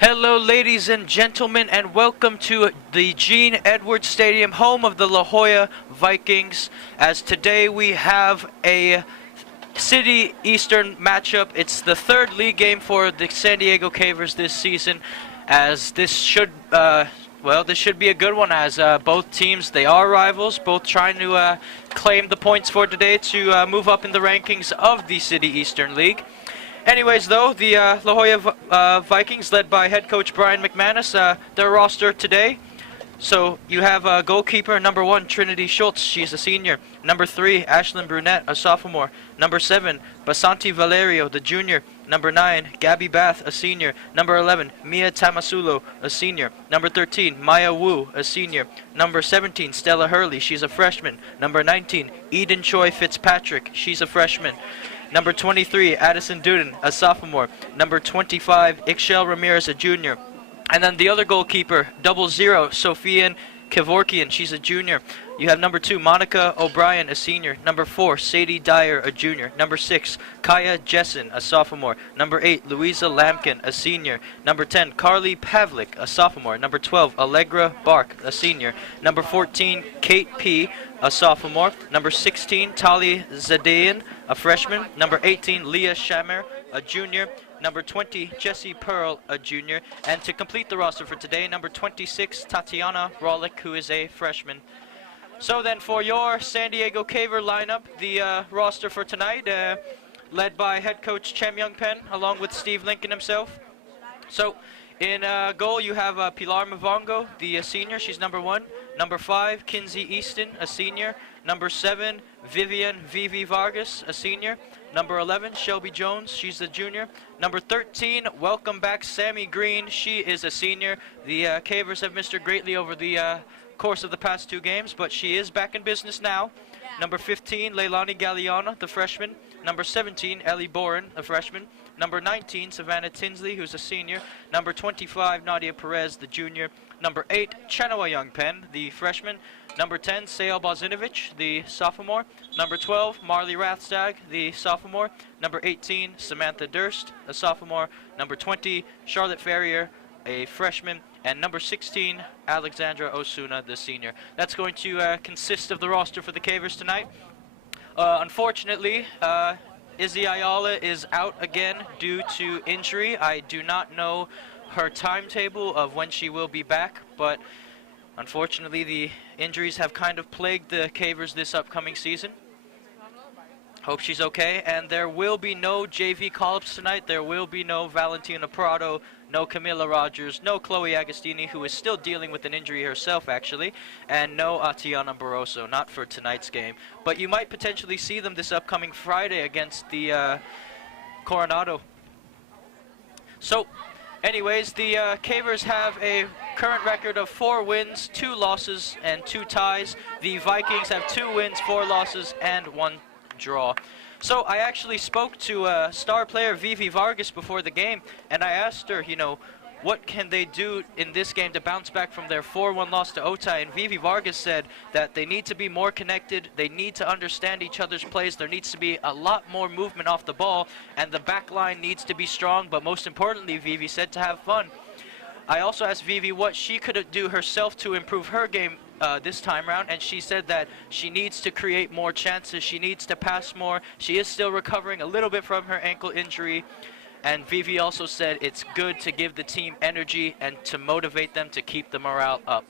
Hello, ladies and gentlemen, and welcome to the Gene Edwards Stadium, home of the La Jolla Vikings. As today we have a City Eastern matchup. It's the third league game for the San Diego Cavers this season, as this should be a good one, as both teams, they are rivals, both trying to claim the points for today to move up in the rankings of the City Eastern League. Anyways, though, the La Jolla Vikings, led by head coach Brian McManus, their roster today. So you have goalkeeper number 1, Trinity Schultz. She's a senior. Number 3, Ashlyn Brunette, a sophomore. Number 7, Basanti Valerio, the junior. Number 9, Gabby Bath, a senior. Number 11, Mia Tamasulo, a senior. Number 13, Maya Wu, a senior. Number 17, Stella Hurley, she's a freshman. Number 19, Eden Choi Fitzpatrick, she's a freshman. Number 23, Addison Duden, a sophomore. Number 25, Ixchel Ramirez, a junior. And then the other goalkeeper, 00, Sofian Kevorkian, she's a junior. You have number 2, Monica O'Brien, a senior. Number 4, Sadie Dyer, a junior. Number 6, Kaya Jessen, a sophomore. Number 8, Louisa Lampkin, a senior. Number 10, Carly Pavlik, a sophomore. Number 12, Allegra Bark, a senior. Number 14, Kate P., a sophomore. Number 16, Tali Zadayan, a freshman. Number 18, Leah Shammer, a junior. Number 20, Jessie Pearl, a junior. And to complete the roster for today, number 26, Tatiana Rollick, who is a freshman. So then for your San Diego Caver lineup, the roster for tonight, led by head coach Chem Young Pen, along with Steve Lincoln himself. So in goal, you have Pilar Mavongo, the senior. She's number 1. Number 5, Kinsey Easton, a senior. Number 7, Vivian Vivi Vargas, a senior. Number 11, Shelby Jones, she's a junior. Number 13, welcome back Sammy Green, she is a senior. The Cavers have missed her greatly over the course of the past 2 games, but she is back in business now. Number 15, Leilani Galliana, the freshman. Number 17, Ellie Boren, a freshman. Number 19, Savannah Tinsley, who's a senior. Number 25, Nadia Perez, the junior. Number 8, Chenoa Young Pen, the freshman. Number 10, Sejal Bozinovich, the sophomore. Number 12, Marley Rathstag, the sophomore. Number 18, Samantha Durst, a sophomore. Number 20, Charlotte Ferrier, a freshman. And number 16, Alexandra Osuna, the senior. That's going to consist of the roster for the Cavers tonight. Unfortunately, Izzy Ayala is out again due to injury. I do not know her timetable of when she will be back, but unfortunately the injuries have kind of plagued the Cavers this upcoming season. Hope she's okay. And there will be no JV call-ups tonight. There will be no Valentina Prado, no Camila Rogers, no Chloe Agostini, who is still dealing with an injury herself, actually, and no Atiana Barroso, not for tonight's game. But you might potentially see them this upcoming Friday against the Coronado. So, anyways, the Cavers have a current record of 4 wins, 2 losses, and 2 ties. The Vikings have 2 wins, 4 losses, and 1 draw. So I actually spoke to star player Vivi Vargas before the game, and I asked her, what can they do in this game to bounce back from their 4-1 loss to Otay? And Vivi Vargas said that they need to be more connected, they need to understand each other's plays, there needs to be a lot more movement off the ball, and the back line needs to be strong, but most importantly, Vivi said to have fun. I also asked Vivi what she could do herself to improve her game this time around, and she said that she needs to create more chances, she needs to pass more. She is still recovering a little bit from her ankle injury, and Vivi also said it's good to give the team energy and to motivate them to keep the morale up.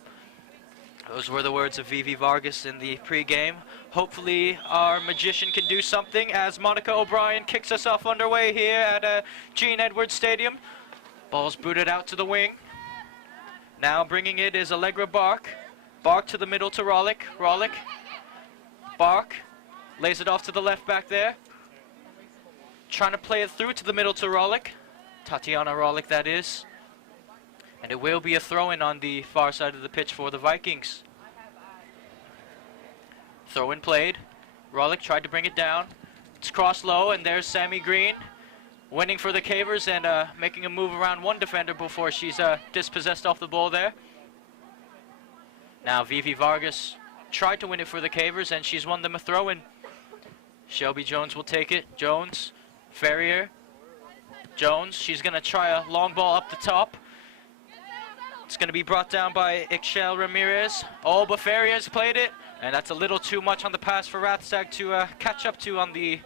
Those were the words of Vivi Vargas in the pregame. Hopefully our magician can do something as Monica O'Brien kicks us off underway here at Gene Edwards Stadium. Ball's booted out to the wing. Now bringing it is Allegra Bark. Bark to the middle to Rollick. Rollick. Bark. Lays it off to the left back there. Trying to play it through to the middle to Rollick. Tatiana Rollick, that is. And it will be a throw-in on the far side of the pitch for the Vikings. Throw-in played. Rollick tried to bring it down. It's crossed low, and there's Sammy Green. Winning for the Cavers and making a move around one defender before she's dispossessed off the ball there. Now Vivi Vargas tried to win it for the Cavers, and she's won them a throw-in. Shelby Jones will take it. Jones, Ferrier, Jones. She's going to try a long ball up the top. going to be brought down by Ixchel Ramirez. Oh, but Ferrier's played it, and that's a little too much on the pass for Rathstag to catch up to on the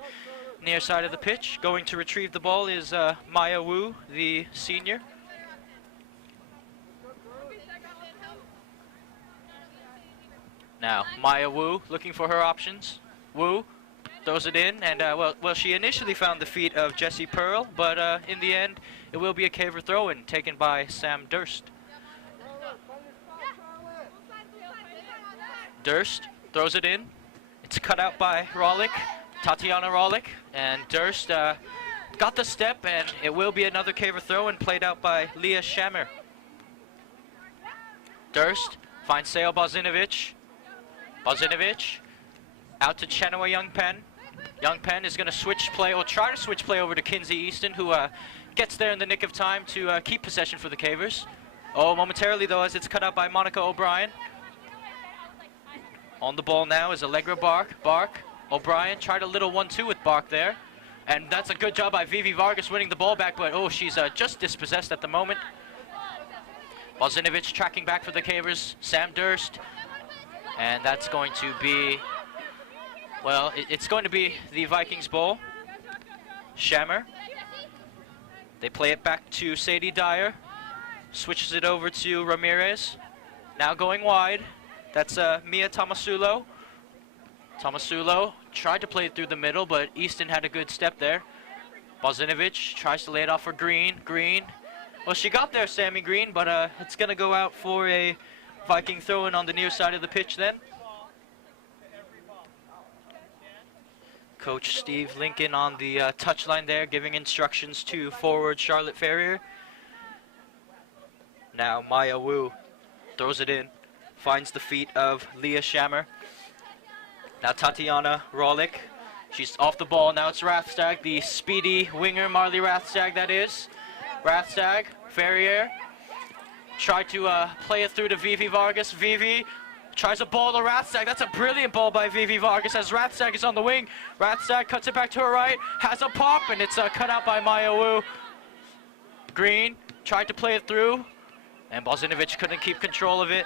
near side of the pitch. Going to retrieve the ball is Maya Wu, the senior. Now, Maya Wu looking for her options. Wu throws it in, and well, she initially found the feet of Jessie Pearl, but in the end, it will be a caver throw-in taken by Sam Durst. Durst throws it in. It's cut out by Rawlik, Tatiana Rawlik, and Durst got the step, and it will be another caver throw-in played out by Leah Shammer. Durst finds Seo Bozinovic. Bozinovic out to Chenoa Youngpen. Youngpen is going to switch play, or try to switch play over to Kinsey Easton, who gets there in the nick of time to keep possession for the Cavers. Oh, momentarily though, as it's cut out by Monica O'Brien. On the ball now is Allegra Bark. O'Brien tried a little 1-2 with Bark there. And that's a good job by Vivi Vargas winning the ball back, but oh, she's just dispossessed at the moment. Bozinovic tracking back for the Cavers. Sam Durst. And that's going to be, well, it's going to be the Vikings ball. Shammer. They play it back to Sadie Dyer. Switches it over to Ramirez. Now going wide. That's Mia Tomasulo. Tomasulo tried to play it through the middle, but Easton had a good step there. Bozinovic tries to lay it off for Green. Well, she got there, Sammy Green, but it's going to go out for a Viking throw-in on the near side of the pitch then. Coach Steve Lincoln on the touchline there, giving instructions to forward Charlotte Ferrier. Now Maya Wu throws it in, finds the feet of Leah Shammer. Now Tatiana Rawlik, she's off the ball. Now it's Rathstag, the speedy winger, Marley Rathstag that is. Rathstag, Ferrier, tried to play it through to Vivi Vargas. Vivi tries a ball to Rathstag. That's a brilliant ball by Vivi Vargas as Rathstag is on the wing. Rathstag cuts it back to her right, has a pop, and it's cut out by Maya Wu. Green tried to play it through, and Bozinovic couldn't keep control of it.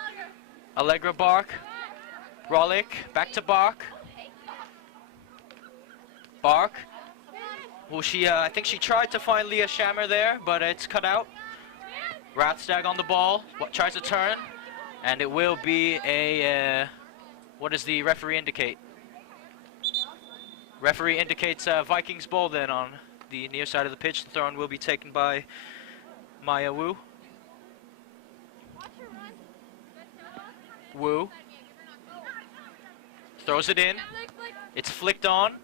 Allegra Bark. Rawlik, back to Bark. Well, I think she tried to find Leah Shammer there, but it's cut out. Rathstag on the ball, tries to turn, and it will be a, what does the referee indicate? Referee indicates Vikings ball then on the near side of the pitch. The throw-in will be taken by Maya Wu. Wu throws it in. It's flicked on.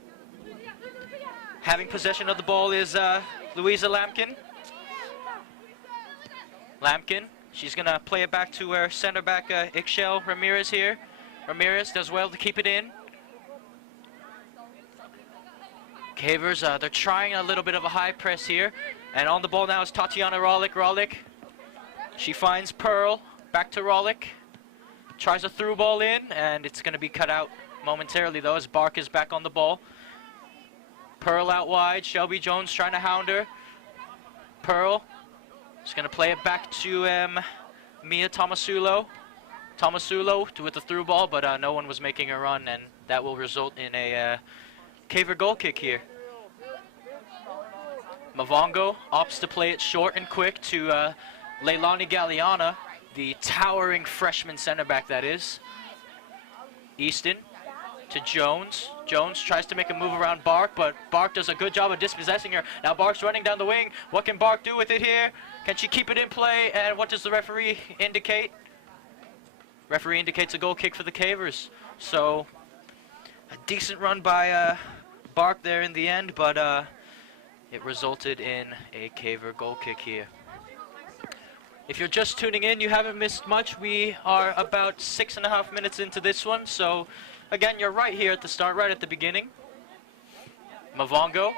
Having possession of the ball is Louisa Lampkin. Lampkin, she's going to play it back to her center back, Ixchel Ramirez here. Ramirez does well to keep it in. Cavers, they're trying a little bit of a high press here. And on the ball now is Tatiana Rawlik. She finds Pearl, back to Rawlik. Tries a through ball in, and it's going to be cut out momentarily though as Bark is back on the ball. Pearl out wide, Shelby Jones trying to hound her. Pearl is going to play it back to Mia Tomasulo. Tomasulo with the through ball, but no one was making a run, and that will result in a Caver goal kick here. Mavongo opts to play it short and quick to Leilani Galliana, the towering freshman center back that is. Easton to Jones. Jones tries to make a move around Bark, but Bark does a good job of dispossessing her. Now Bark's running down the wing. What can Bark do with it here? Can she keep it in play? And what does the referee indicate? Referee indicates a goal kick for the Cavers. So a decent run by Bark there in the end, but it resulted in a Caver goal kick here. If you're just tuning in, you haven't missed much. We are about 6.5 minutes into this one, so again, you're right here at the start, right at the beginning. Mavongo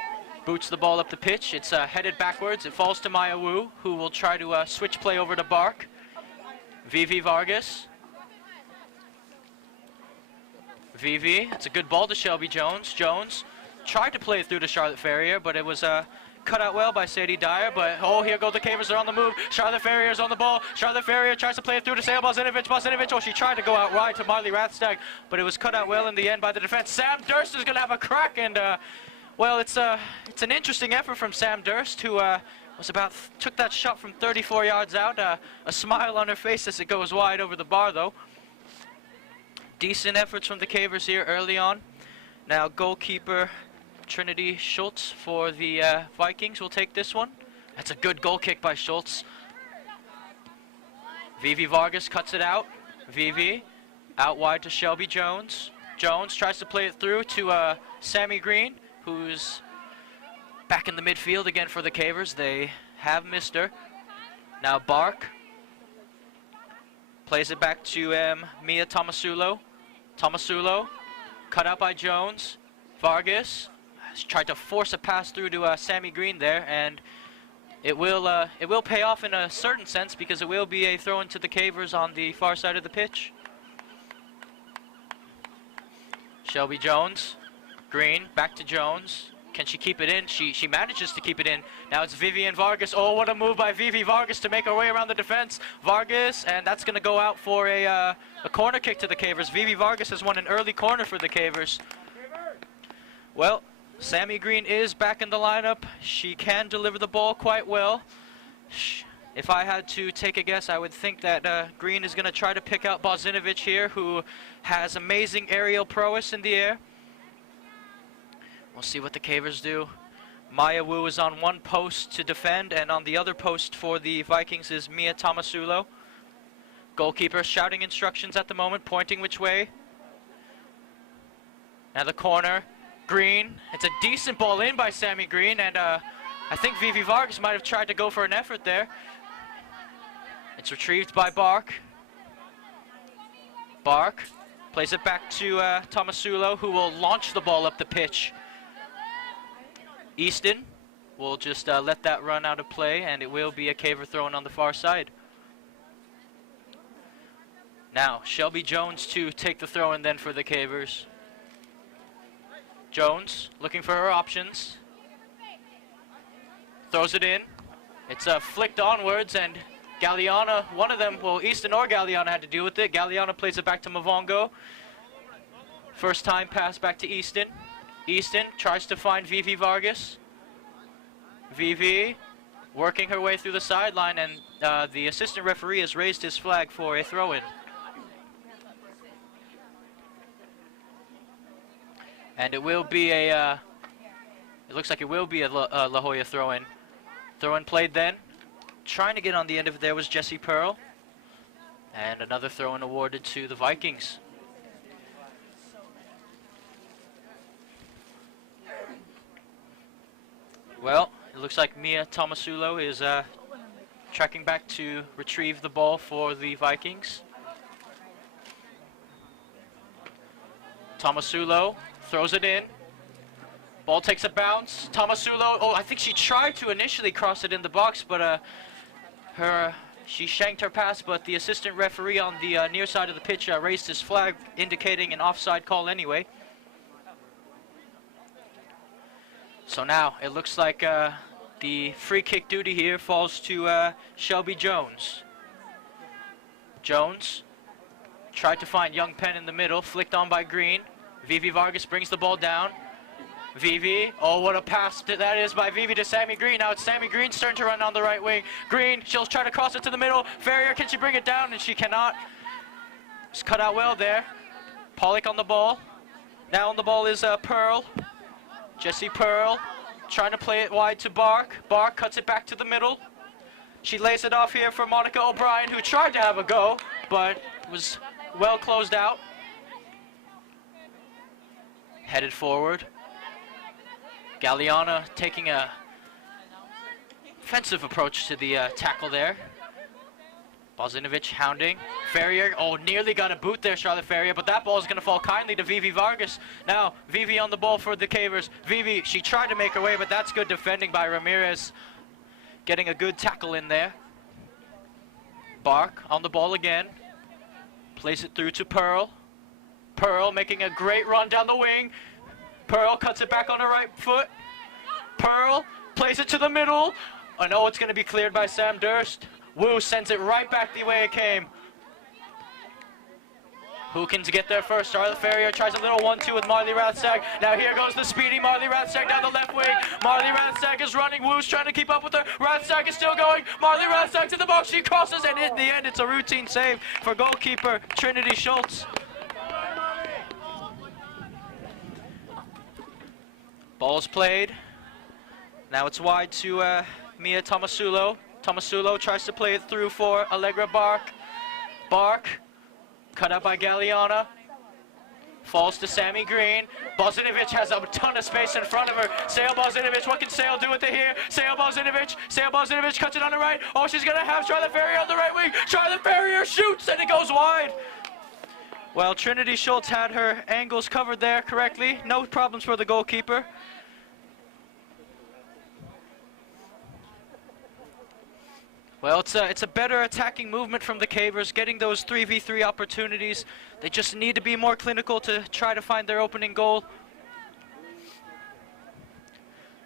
boots the ball up the pitch. It's headed backwards. It falls to Maya Wu, who will try to switch play over to Bark. Vivi Vargas. Vivi, it's a good ball to Shelby Jones. Jones tried to play it through to Charlotte Ferrier, but it was cut out well by Sadie Dyer, but oh, here go the Cavers, are on the move. Charlotte Ferrier's on the ball. Charlotte Ferrier tries to play it through to Sam Bozinovic. Bozinovic, oh, she tried to go out wide to Marley Rathstag, but it was cut out well in the end by the defense. Sam Durst is going to have a crack, and well, it's an interesting effort from Sam Durst, who took that shot from 34 yards out. A smile on her face as it goes wide over the bar, though. Decent efforts from the Cavers here early on. Now goalkeeper Trinity Schultz for the Vikings will take this one. That's a good goal kick by Schultz. Vivi Vargas cuts it out. Vivi out wide to Shelby Jones. Jones tries to play it through to Sammy Green, who's back in the midfield again for the Cavers. They have missed her. Now Bark plays it back to Mia Tomasulo. Tomasulo cut out by Jones. Vargas tried to force a pass through to Sammy Green there, and it will pay off in a certain sense, because it will be a throw into the Cavers on the far side of the pitch. Shelby Jones, Green, back to Jones. Can she keep it in? She manages to keep it in. Now it's Vivian Vargas. Oh, what a move by Vivi Vargas to make her way around the defense. Vargas, and that's going to go out for a corner kick to the Cavers. Vivi Vargas has won an early corner for the Cavers. Well, Sammy Green is back in the lineup. She can deliver the ball quite well. If I had to take a guess, I would think that Green is going to try to pick out Bozinovic here, who has amazing aerial prowess in the air. We'll see what the Cavers do. Maya Wu is on one post to defend, and on the other post for the Vikings is Mia Tomasulo. Goalkeeper shouting instructions at the moment, pointing which way. Now the corner. Green. It's a decent ball in by Sammy Green, and I think Vivi Vargas might have tried to go for an effort there. It's retrieved by Bark. Bark plays it back to Tomasulo, who will launch the ball up the pitch. Easton will just let that run out of play, and it will be a Caver throw-in on the far side. Now, Shelby Jones to take the throw-in then for the Cavers. Jones looking for her options. Throws it in. It's flicked onwards, and Galliana, one of them, well, Easton or Galliana had to deal with it. Galliana plays it back to Mavongo. First time pass back to Easton. Easton tries to find Vivi Vargas. Vivi working her way through the sideline, and the assistant referee has raised his flag for a throw-in. And it will be it looks like it will be a La Jolla throw-in. Throw-in played then. Trying to get on the end of it there was Jessie Pearl. And another throw-in awarded to the Vikings. Well, it looks like Mia Tomasulo is tracking back to retrieve the ball for the Vikings. Tomasulo throws it in. Ball takes a bounce. Tomasulo, oh, I think she tried to initially cross it in the box, but she shanked her pass, but the assistant referee on the near side of the pitch raised his flag, indicating an offside call anyway. So now it looks like the free kick duty here falls to Shelby Jones. Jones tried to find Young Penn in the middle, flicked on by Green. Vivi Vargas brings the ball down. Vivi, oh, what a pass that is by Vivi to Sammy Green. Now it's Sammy Green's turn to run on the right wing. Green, she'll try to cross it to the middle. Ferrier, can she bring it down? And she cannot. It's cut out well there. Pollock on the ball. Now on the ball is Pearl. Jessie Pearl trying to play it wide to Bark. Bark cuts it back to the middle. She lays it off here for Monica O'Brien, who tried to have a go, but was well closed out. Headed forward. Galliana taking a offensive approach to the tackle there. Bozinovic hounding. Ferrier, oh, nearly got a boot there, Charlotte Ferrier, but that ball is going to fall kindly to Vivi Vargas. Now, Vivi on the ball for the Cavers. Vivi, she tried to make her way, but that's good defending by Ramirez. Getting a good tackle in there. Bark on the ball again. Plays it through to Pearl. Pearl making a great run down the wing. Pearl cuts it back on her right foot. Pearl plays it to the middle. Oh no, it's going to be cleared by Sam Durst. Wu sends it right back the way it came. Who can get there first? Charlotte Ferrier tries a little 1-2 with Marley Rathstag. Now here goes the speedy Marley Rathstag down the left wing. Marley Rathstag is running. Wu's trying to keep up with her. Rathstag is still going. Marley Rathstag to the box. She crosses, and in the end, it's a routine save for goalkeeper Trinity Schultz. Ball's played. Now it's wide to Mia Tomasulo. Tomasulo tries to play it through for Allegra Bark. Bark, cut out by Galliana. Falls to Sammy Green. Bozinovic has a ton of space in front of her. Sale Bozinovic, what can Sale do with it here? Sale Bozinovic cuts it on the right. Oh, she's gonna have Charlotte Ferrier on the right wing. Charlotte Ferrier shoots, and it goes wide. Well, Trinity Schultz had her angles covered there correctly. No problems for the goalkeeper. Well, it's a better attacking movement from the Cavers, getting those 3v3 opportunities. They just need to be more clinical to try to find their opening goal.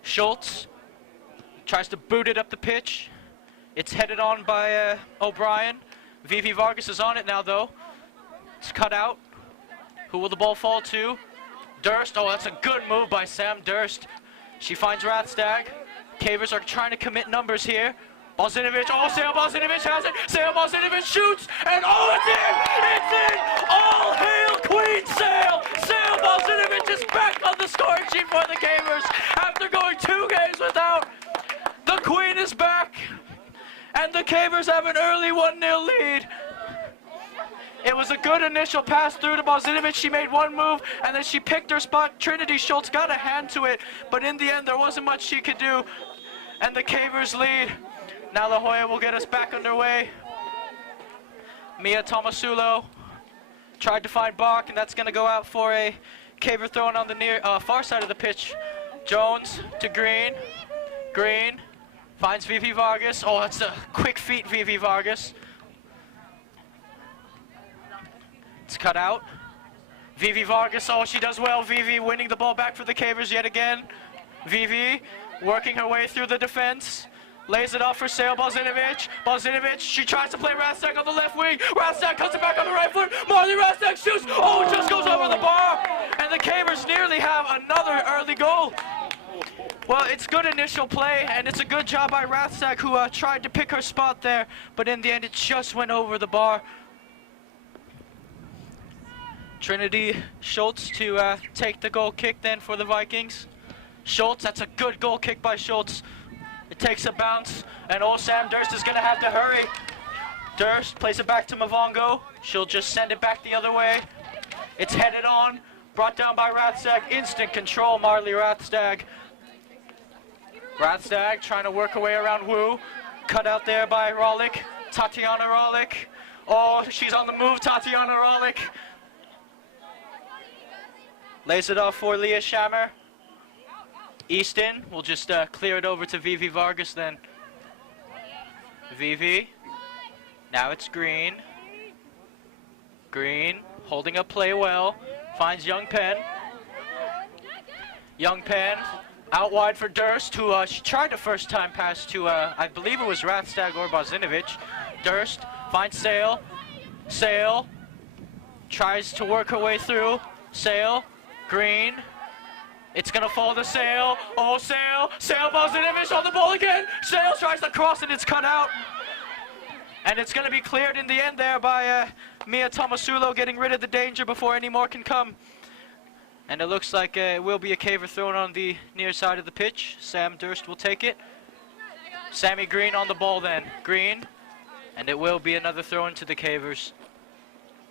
Schultz tries to boot it up the pitch. It's headed on by O'Brien. Vivi Vargas is on it now, though. It's cut out. Who will the ball fall to? Durst. Oh, that's a good move by Sam Durst. She finds Rathstag. Cavers are trying to commit numbers here. Bozinovic, oh, Sale Bozinovic has it. Sale Bozinovic shoots, and oh, it's in! It's in! All hail Queen Sale! Sale Bozinovic is back on the scoring sheet for the Cavers after going 2 games without. The Queen is back, and the Cavers have an early 1-0 lead. It was a good initial pass through to Bozinovic. She made one move, and then she picked her spot. Trinity Schultz got a hand to it, but in the end, there wasn't much she could do, and the Cavers lead. Now La Jolla will get us back underway. Mia Tomasulo tried to find Bach, and that's going to go out for a Caver thrown on the near far side of the pitch. Jones to Green. Green finds Vivi Vargas. Oh, that's a quick feet, Vivi Vargas. It's cut out. Vivi Vargas, oh, she does well. Vivi winning the ball back for the Cavers yet again. Vivi working her way through the defense. Lays it off for Sale Bozinovic. Bozinovic, she tries to play Rathstag on the left wing. Rathstag cuts it back on the right foot. Marley Rathstag shoots. Oh, it just goes over the bar. And the Cavers nearly have another early goal. Well, it's good initial play, and it's a good job by Rathstag, who tried to pick her spot there. But in the end, it just went over the bar. Trinity Schultz to take the goal kick then for the Vikings. Schultz, that's a good goal kick by Schultz. It takes a bounce, and old Sam Durst is going to have to hurry. Durst plays it back to Mavongo. She'll just send it back the other way. It's headed on, brought down by Rathstag. Instant control, Marley Rathstag. Rathstag trying to work her way around Wu. Cut out there by Rollick. Tatiana Rollick. Oh, she's on the move, Tatiana Rollick. Lays it off for Leah Shammer. Easton will just clear it over to Vivi Vargas then. Vivi. Now it's Green. Green holding up play well. Finds Young Penn. Young Penn out wide for Durst, who she tried the first time pass to, I believe it was Rathstag or Bozinovic. Durst finds Sale. Sale tries to work her way through. Sale. Green. It's going to fall to Sale. Oh, Sale. Sale Bozinovic on the ball again. Sale tries to cross, and it's cut out. And it's going to be cleared in the end there by Mia Tomasulo, getting rid of the danger before any more can come. And it looks like it will be a Caver thrown on the near side of the pitch. Sam Durst will take it. Sammy Green on the ball then. Green. And it will be another throw into the Cavers.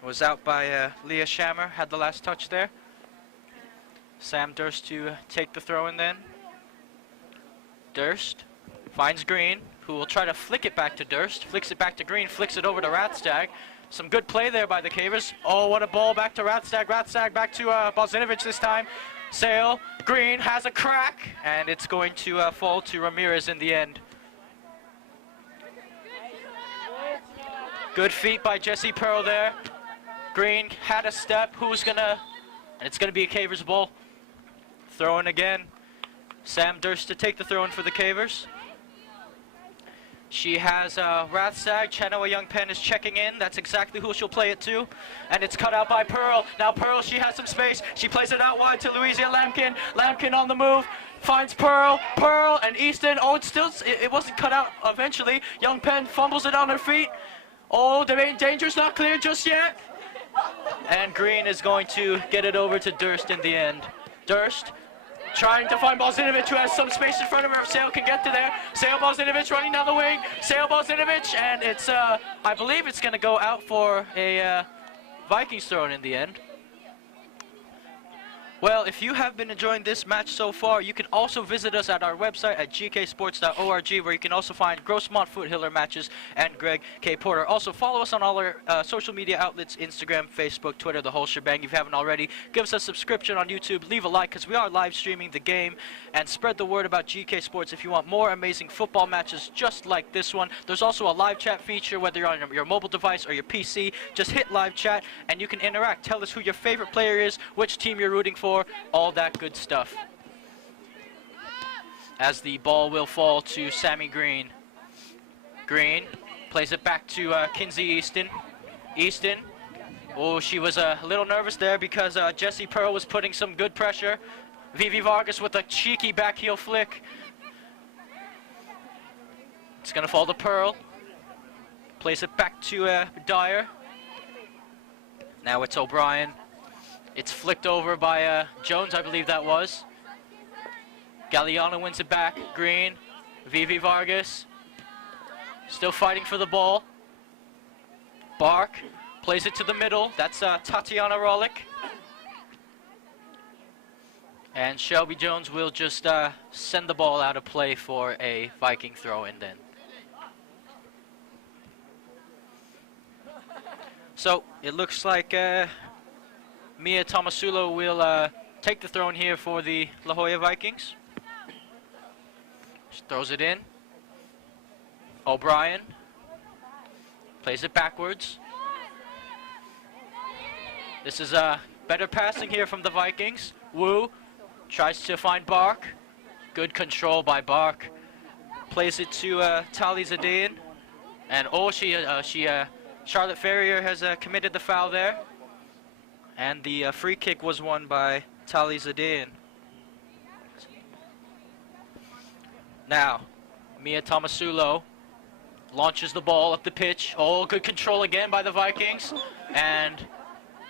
Was out by Leah Shammer. Had the last touch there. Sam Durst to take the throw in then. Durst finds Green, who will try to flick it back to Durst. Flicks it back to Green, flicks it over to Rathstag. Some good play there by the Cavers. Oh, what a ball back to Rathstag. Rathstag back to Bozinovic this time. Sale, Green has a crack, and it's going to fall to Ramirez in the end. Good feet by Jesse Pearl there. Green had a step. Who's gonna... And it's gonna be a Cavers ball. Throw in again. Sam Durst to take the throw in for the Cavers. She has Rathsag. Chenoa Young Pen is checking in. That's exactly who she'll play it to. And it's cut out by Pearl. Now Pearl, she has some space. She plays it out wide to Louisa Lampkin. Lampkin on the move. Finds Pearl. Pearl and Easton. Oh, it wasn't cut out eventually. Young Pen fumbles it on her feet. Oh, the main danger's not clear just yet. And Green is going to get it over to Durst in the end. Durst trying to find Balzinovich, who has some space in front of her if Sale can get to there. Sale Balzinovich running down the wing. Sale Balzinovich, and it's, I believe it's going to go out for a Vikings throw in the end. Well, if you have been enjoying this match so far, you can also visit us at our website at gksports.org, where you can also find Grossmont Foothiller matches and Greg K. Porter. Also, follow us on all our social media outlets, Instagram, Facebook, Twitter, the whole shebang. If you haven't already, give us a subscription on YouTube, leave a like, because we are live streaming the game, and spread the word about GK Sports if you want more amazing football matches just like this one. There's also a live chat feature, whether you're on your mobile device or your PC. Just hit live chat, and you can interact. Tell us who your favorite player is, which team you're rooting for, all that good stuff. As the ball will fall to Sammy Green. Green plays it back to Kinsey Easton. Easton, oh, she was a little nervous there because Jessie Pearl was putting some good pressure. Vivi Vargas with a cheeky back heel flick. It's gonna fall to Pearl. Plays it back to Dyer. Now it's O'Brien. It's flicked over by Jones, I believe that was. Galliano wins it back. Green. Vivi Vargas. Still fighting for the ball. Bark plays it to the middle. That's Tatiana Rollick. And Shelby Jones will just send the ball out of play for a Viking throw-in then. So it looks like Mia Tomasulo will take the throw in here for the La Jolla Vikings. She throws it in. O'Brien plays it backwards. This is better passing here from the Vikings. Wu tries to find Bark. Good control by Bark. Plays it to Tali Zadine. And oh, Charlotte Ferrier has committed the foul there. And the free kick was won by Tali Zadine. Now, Mia Tomasulo launches the ball up the pitch. Oh, good control again by the Vikings. And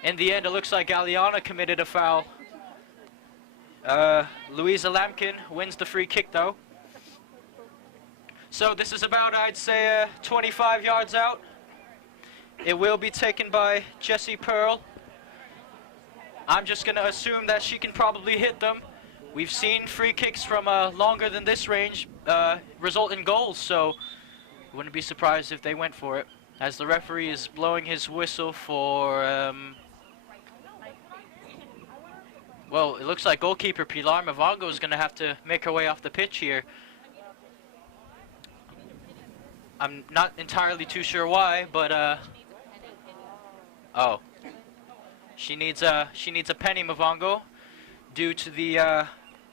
in the end, it looks like Galliana committed a foul. Louisa Lampkin wins the free kick, though. So this is about, I'd say, 25 yards out. It will be taken by Jessie Pearl. I'm just going to assume that she can probably hit them. We've seen free kicks from longer than this range result in goals, so wouldn't be surprised if they went for it. As the referee is blowing his whistle for, well, it looks like goalkeeper Pilar Mavongo is going to have to make her way off the pitch here. I'm not entirely too sure why, but oh. She needs a penny, Mavongo, due to the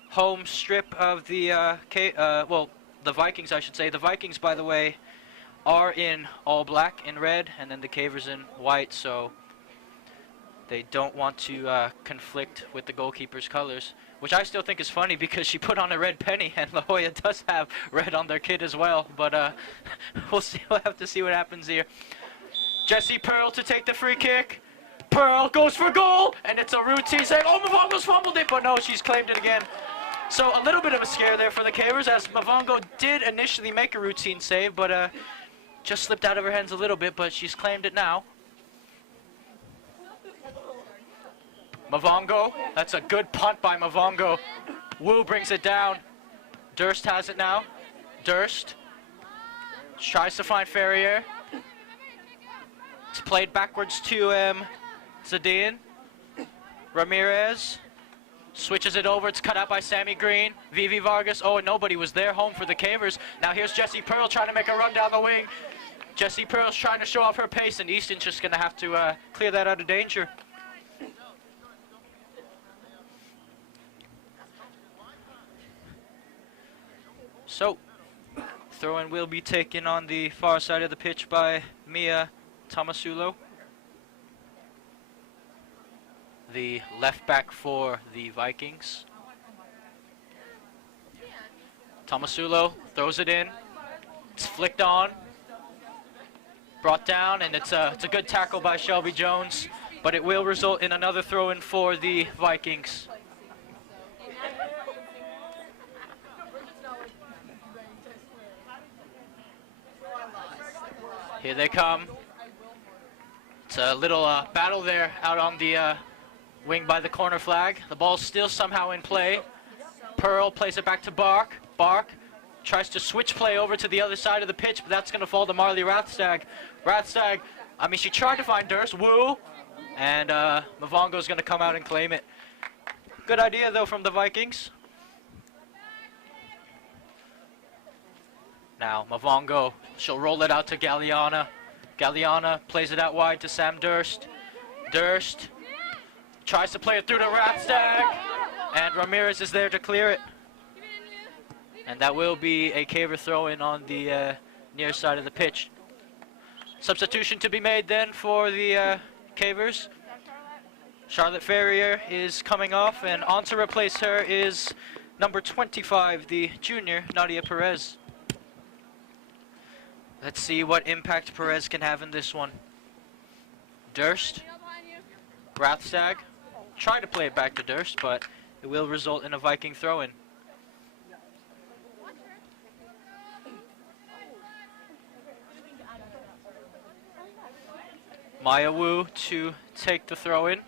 home strip of the well, the Vikings, I should say. The Vikings, by the way, are in all black and red, and then the Cavers in white, so they don't want to conflict with the goalkeeper's colors, which I still think is funny because she put on a red penny, and La Jolla does have red on their kit as well. But we'll see. We'll have to see what happens here. Jessie Pearl to take the free kick. Pearl goes for goal, and it's a routine save. Oh, Mavongo's fumbled it, but no, she's claimed it again. So a little bit of a scare there for the Cavers, as Mavongo did initially make a routine save, but just slipped out of her hands a little bit, but she's claimed it now. Mavongo, that's a good punt by Mavongo. Wu brings it down. Durst has it now. Durst tries to find Ferrier. It's played backwards to Zadine. Ramirez switches it over. It's cut out by Sammy Green. Vivi Vargas. Oh, nobody was there. Home for the Cavers. Now here's Jessie Pearl trying to make a run down the wing. Jessie Pearl's trying to show off her pace, and Easton's just going to have to clear that out of danger. So, throw-in will be taken on the far side of the pitch by Mia Tomasulo, the left back for the Vikings. Tomasulo throws it in. It's flicked on. Brought down, and it's a good tackle by Shelby Jones, but it will result in another throw-in for the Vikings. Here they come. It's a little battle there out on the wing by the corner flag. The ball's still somehow in play. Pearl plays it back to Bark. Bark tries to switch play over to the other side of the pitch, but that's going to fall to Marley Rathstag. Rathstag, I mean, she tried to find Durst. Woo! And Mavongo's going to come out and claim it. Good idea, though, from the Vikings. Now, Mavongo, she'll roll it out to Galliana. Galliana plays it out wide to Sam Durst. Durst tries to play it through to Rathstag, and Ramirez is there to clear it. And that will be a Caver throw-in on the near side of the pitch. Substitution to be made then for the Cavers. Charlotte Ferrier is coming off, and on to replace her is number 25, the junior, Nadia Perez. Let's see what impact Perez can have in this one. Durst. Rathstag. Try to play it back to Durst, but it will result in a Viking throw-in. Maya Wu to take the throw-in.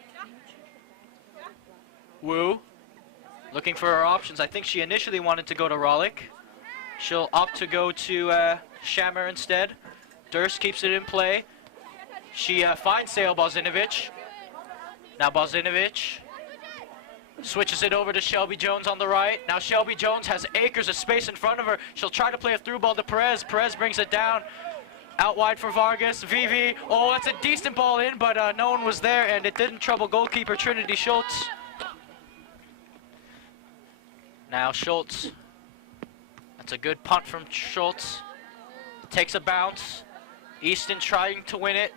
Wu looking for her options. I think she initially wanted to go to Rollick. She'll opt to go to Shammer instead. Durst keeps it in play. She finds Sale Bozinovic. Now Bozinovic switches it over to Shelby Jones on the right. Now Shelby Jones has acres of space in front of her. She'll try to play a through ball to Perez. Perez brings it down. Out wide for Vargas. Vivi. Oh, that's a decent ball in, but no one was there, and it didn't trouble goalkeeper Trinity Schultz. Now Schultz. That's a good punt from Schultz. Takes a bounce. Easton trying to win it.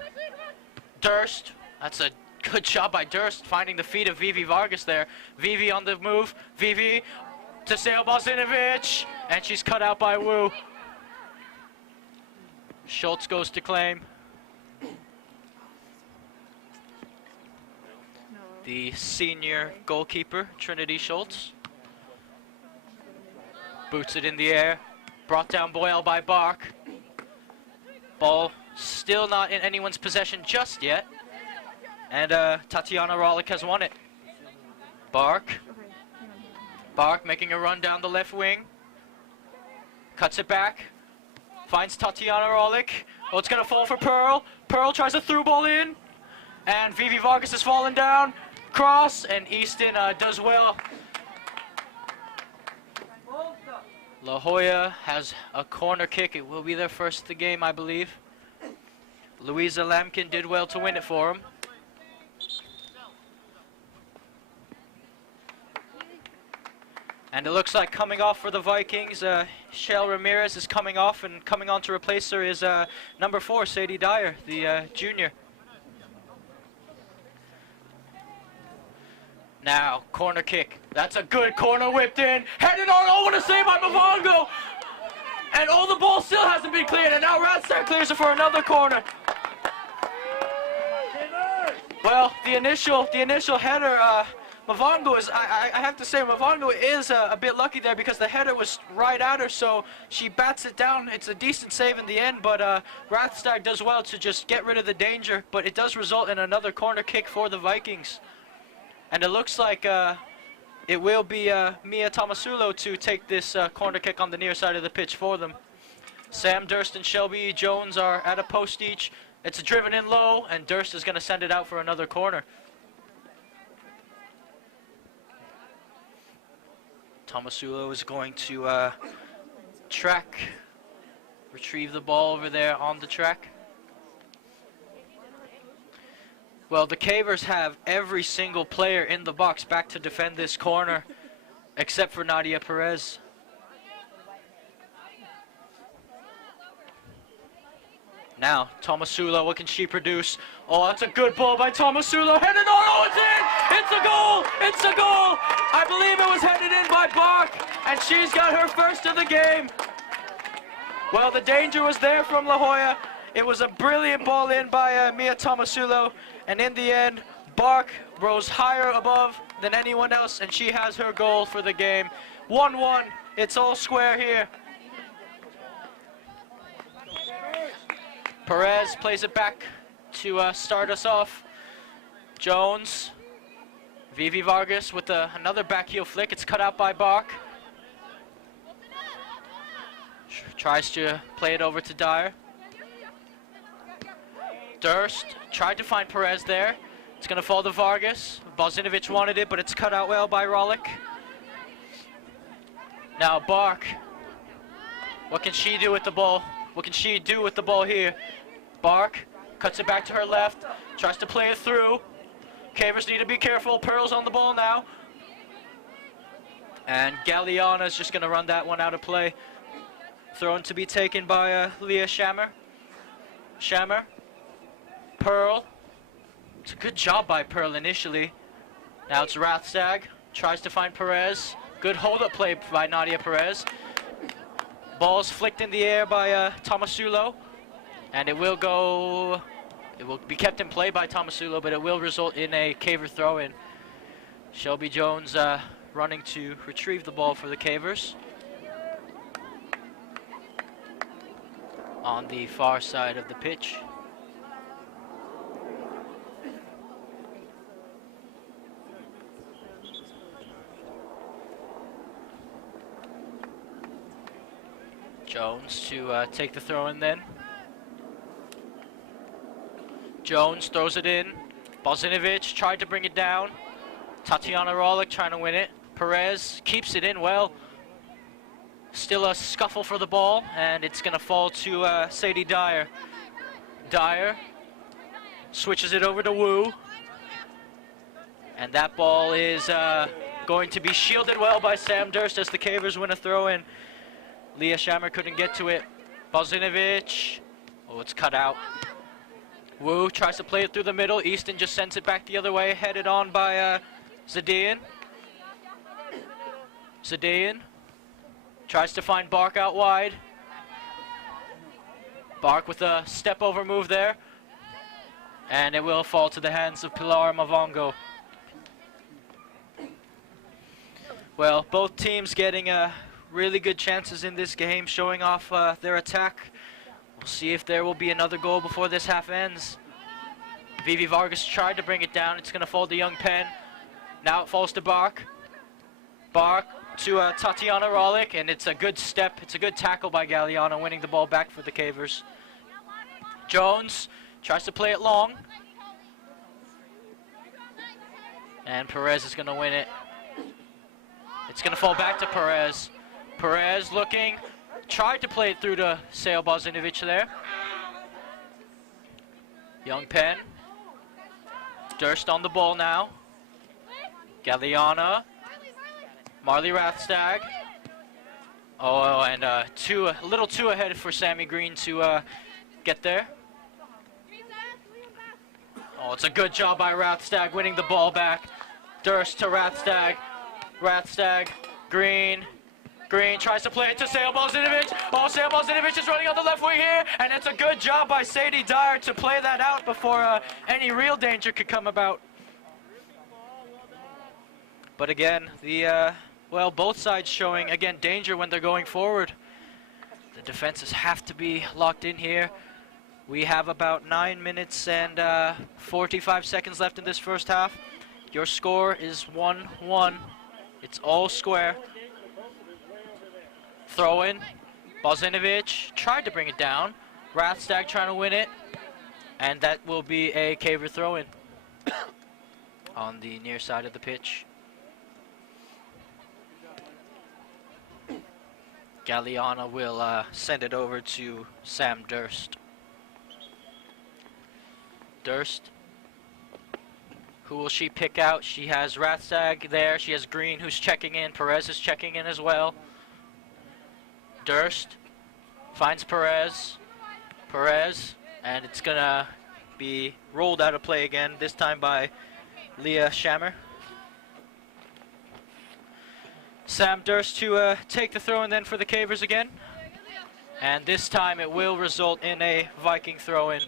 Durst. That's a good job by Durst, finding the feet of Vivi Vargas there. Vivi on the move. Vivi to Sale Bozinovic, and she's cut out by Wu. Schultz goes to claim. The senior goalkeeper, Trinity Schultz. Boots it in the air. Brought down Boyle by Bark. Ball still not in anyone's possession just yet. And Tatiana Rollick has won it. Bark. Bark making a run down the left wing. Cuts it back. Finds Tatiana Rollick. Oh, it's going to fall for Pearl. Pearl tries a through ball in. And Vivi Vargas has fallen down. Cross, and Easton does well. La Jolla has a corner kick. It will be their first of the game, I believe. Louisa Lamkin did well to win it for him. And it looks like coming off for the Vikings, Shell Ramirez is coming off, and coming on to replace her is number 4, Sadie Dyer, the junior. Now, corner kick. That's a good corner whipped in. Headed on, oh, what a save by Mavongo! And oh, the ball still hasn't been cleared, and now Rathstag clears it for another corner. Well, the initial header, Mavongo is, I have to say, Mavongo is a bit lucky there because the header was right at her, so she bats it down. It's a decent save in the end, but Rathstag does well to just get rid of the danger, but it does result in another corner kick for the Vikings. And it looks like it will be Mia Tomasulo to take this corner kick on the near side of the pitch for them. Sam Durst and Shelby Jones are at a post each. It's driven in low, and Durst is going to send it out for another corner. Tomasulo is going to retrieve the ball over there on the track. Well, the Cavers have every single player in the box back to defend this corner, except for Nadia Perez. Now, Tomasula, what can she produce? Oh, that's a good ball by Tomasula. Headed on. Oh, it's in! It's a goal! It's a goal! I believe it was headed in by Bach, and she's got her first of the game. Well, the danger was there from La Jolla. It was a brilliant ball in by Mia Tomasulo, and in the end, Bach rose higher above than anyone else, and she has her goal for the game. 1-1. It's all square here. Perez plays it back to start us off. Jones. Vivi Vargas with another back heel flick. It's cut out by Bach. Tries to play it over to Dyer. Durst tried to find Perez there. It's going to fall to Vargas. Bozinovic wanted it, but it's cut out well by Rollick. Now Bach. What can she do with the ball? What can she do with the ball here? Bach cuts it back to her left. Tries to play it through. Cavers need to be careful. Pearl's on the ball now. And Galliana is just going to run that one out of play. Thrown to be taken by Leah Shammer. Shammer. Pearl. It's a good job by Pearl initially. Now it's Rathstag. Tries to find Perez. Good hold-up play by Nadia Perez. Ball's flicked in the air by Tomasulo. And it will be kept in play by Tomasulo, but it will result in a Caver throw-in. Shelby Jones running to retrieve the ball for the Cavers. On the far side of the pitch. Jones to take the throw in then. Jones throws it in. Bozinovic tried to bring it down. Tatiana Rollick trying to win it. Perez keeps it in well. Still a scuffle for the ball, and it's going to fall to Sadie Dyer. Dyer switches it over to Wu. And that ball is going to be shielded well by Sam Durst as the Cavers win a throw-in. Leah Shammer couldn't get to it. Bozinovic. Oh, it's cut out. Wu tries to play it through the middle. Easton just sends it back the other way, headed on by Zadian. Zadian tries to find Bark out wide. Bark with a step over move there. And it will fall to the hands of Pilar Mavongo. Well, both teams getting really good chances in this game, showing off their attack. We'll see if there will be another goal before this half ends. Vivi Vargas tried to bring it down. It's going to fall to Young Penn. Now it falls to Bark. Bark to Tatiana Rollick, and it's a good step. It's a good tackle by Galliano, winning the ball back for the Cavers. Jones tries to play it long. And Perez is going to win it. It's going to fall back to Perez. Perez looking. Tried to play it through to Sale Bozinovic there. Young Penn. Durst on the ball now. Galliana. Marley Rathstag. Oh, and a little too ahead for Sammy Green to get there. Oh, it's a good job by Rathstag winning the ball back. Durst to Rathstag. Rathstag. Green. Green tries to play it to Sale Bozinovic. Oh, Sale Bozinovic is running on the left wing here, and it's a good job by Sadie Dyer to play that out before any real danger could come about. But again, well, both sides showing, again, danger when they're going forward. The defenses have to be locked in here. We have about 9 minutes and 45 seconds left in this first half. Your score is 1-1. It's all square. Throw in. Bozinovic tried to bring it down. Rathstag trying to win it. And that will be a Caver throw in on the near side of the pitch. Galliana will send it over to Sam Durst. Durst. Who will she pick out? She has Rathstag there. She has Green who's checking in. Perez is checking in as well. Durst finds Perez. Perez And it's gonna be rolled out of play again, this time by Leah Shammer. Sam Durst to take the throw-in then for the Cavers again. And this time it will result in a Viking throw-in.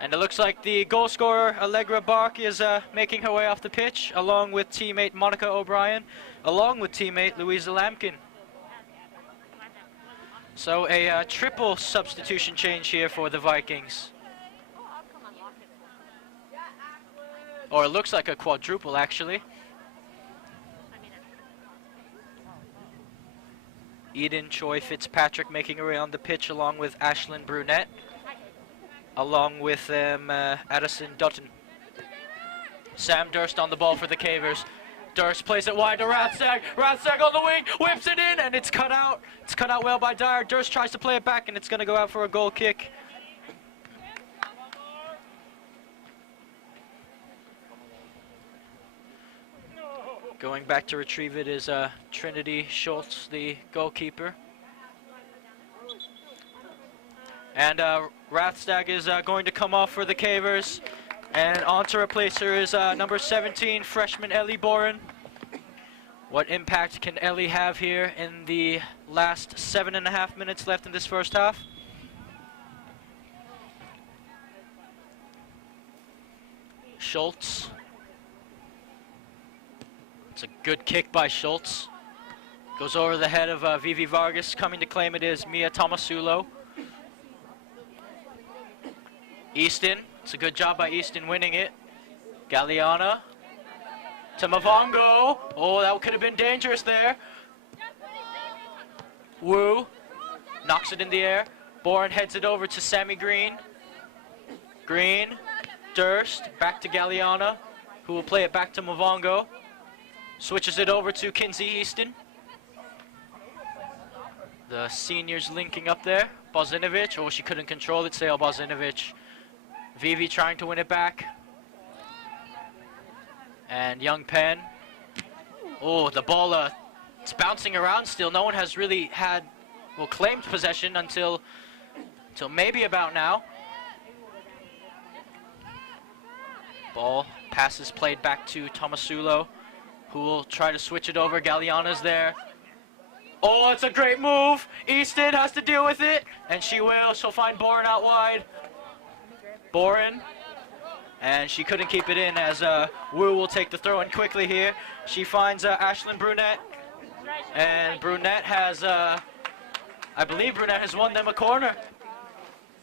And it looks like the goal scorer, Allegra Bark, is making her way off the pitch, along with teammate Monica O'Brien, along with teammate Louisa Lampkin. So a triple substitution change here for the Vikings. Or it looks like a quadruple, actually. Eden Choi Fitzpatrick making her way on the pitch, along with Ashlyn Brunette, along with Addison Dutton. Sam Durst on the ball for the Cavers. Durst plays it wide to Rathstag. Rathstag on the wing, whips it in, and it's cut out. It's cut out well by Dyer. Durst tries to play it back, and it's going to go out for a goal kick. Going back to retrieve it is Trinity Schultz, the goalkeeper. And Rathstag is going to come off for the Cavers. And on to replace her is number 17, freshman Ellie Boren. What impact can Ellie have here in the last 7.5 minutes left in this first half? Schultz. It's a good kick by Schultz. Goes over the head of Vivi Vargas. Coming to claim it is Mia Tomasulo. Easton. It's a good job by Easton winning it. Galliana to Mavongo. Oh, that could have been dangerous there. Wu knocks it in the air. Bourne heads it over to Sammy Green. Green, Durst, back to Galliana, who will play it back to Mavongo. Switches it over to Kinsey Easton. The seniors linking up there. Bozinovic, oh, she couldn't control it, Sale Bozinovic. Vivi trying to win it back. And Young Penn. Oh, the ball, it's bouncing around still. No one has really had, well, claimed possession until maybe about now. Ball passes played back to Tomasulo, who will try to switch it over. Galliana's there. Oh, it's a great move. Easton has to deal with it, and she will. She'll find Boren out wide. Boren, and she couldn't keep it in as Wu will take the throw in quickly here. She finds Ashlyn Brunette, and Brunette has, I believe Brunette has won them a corner.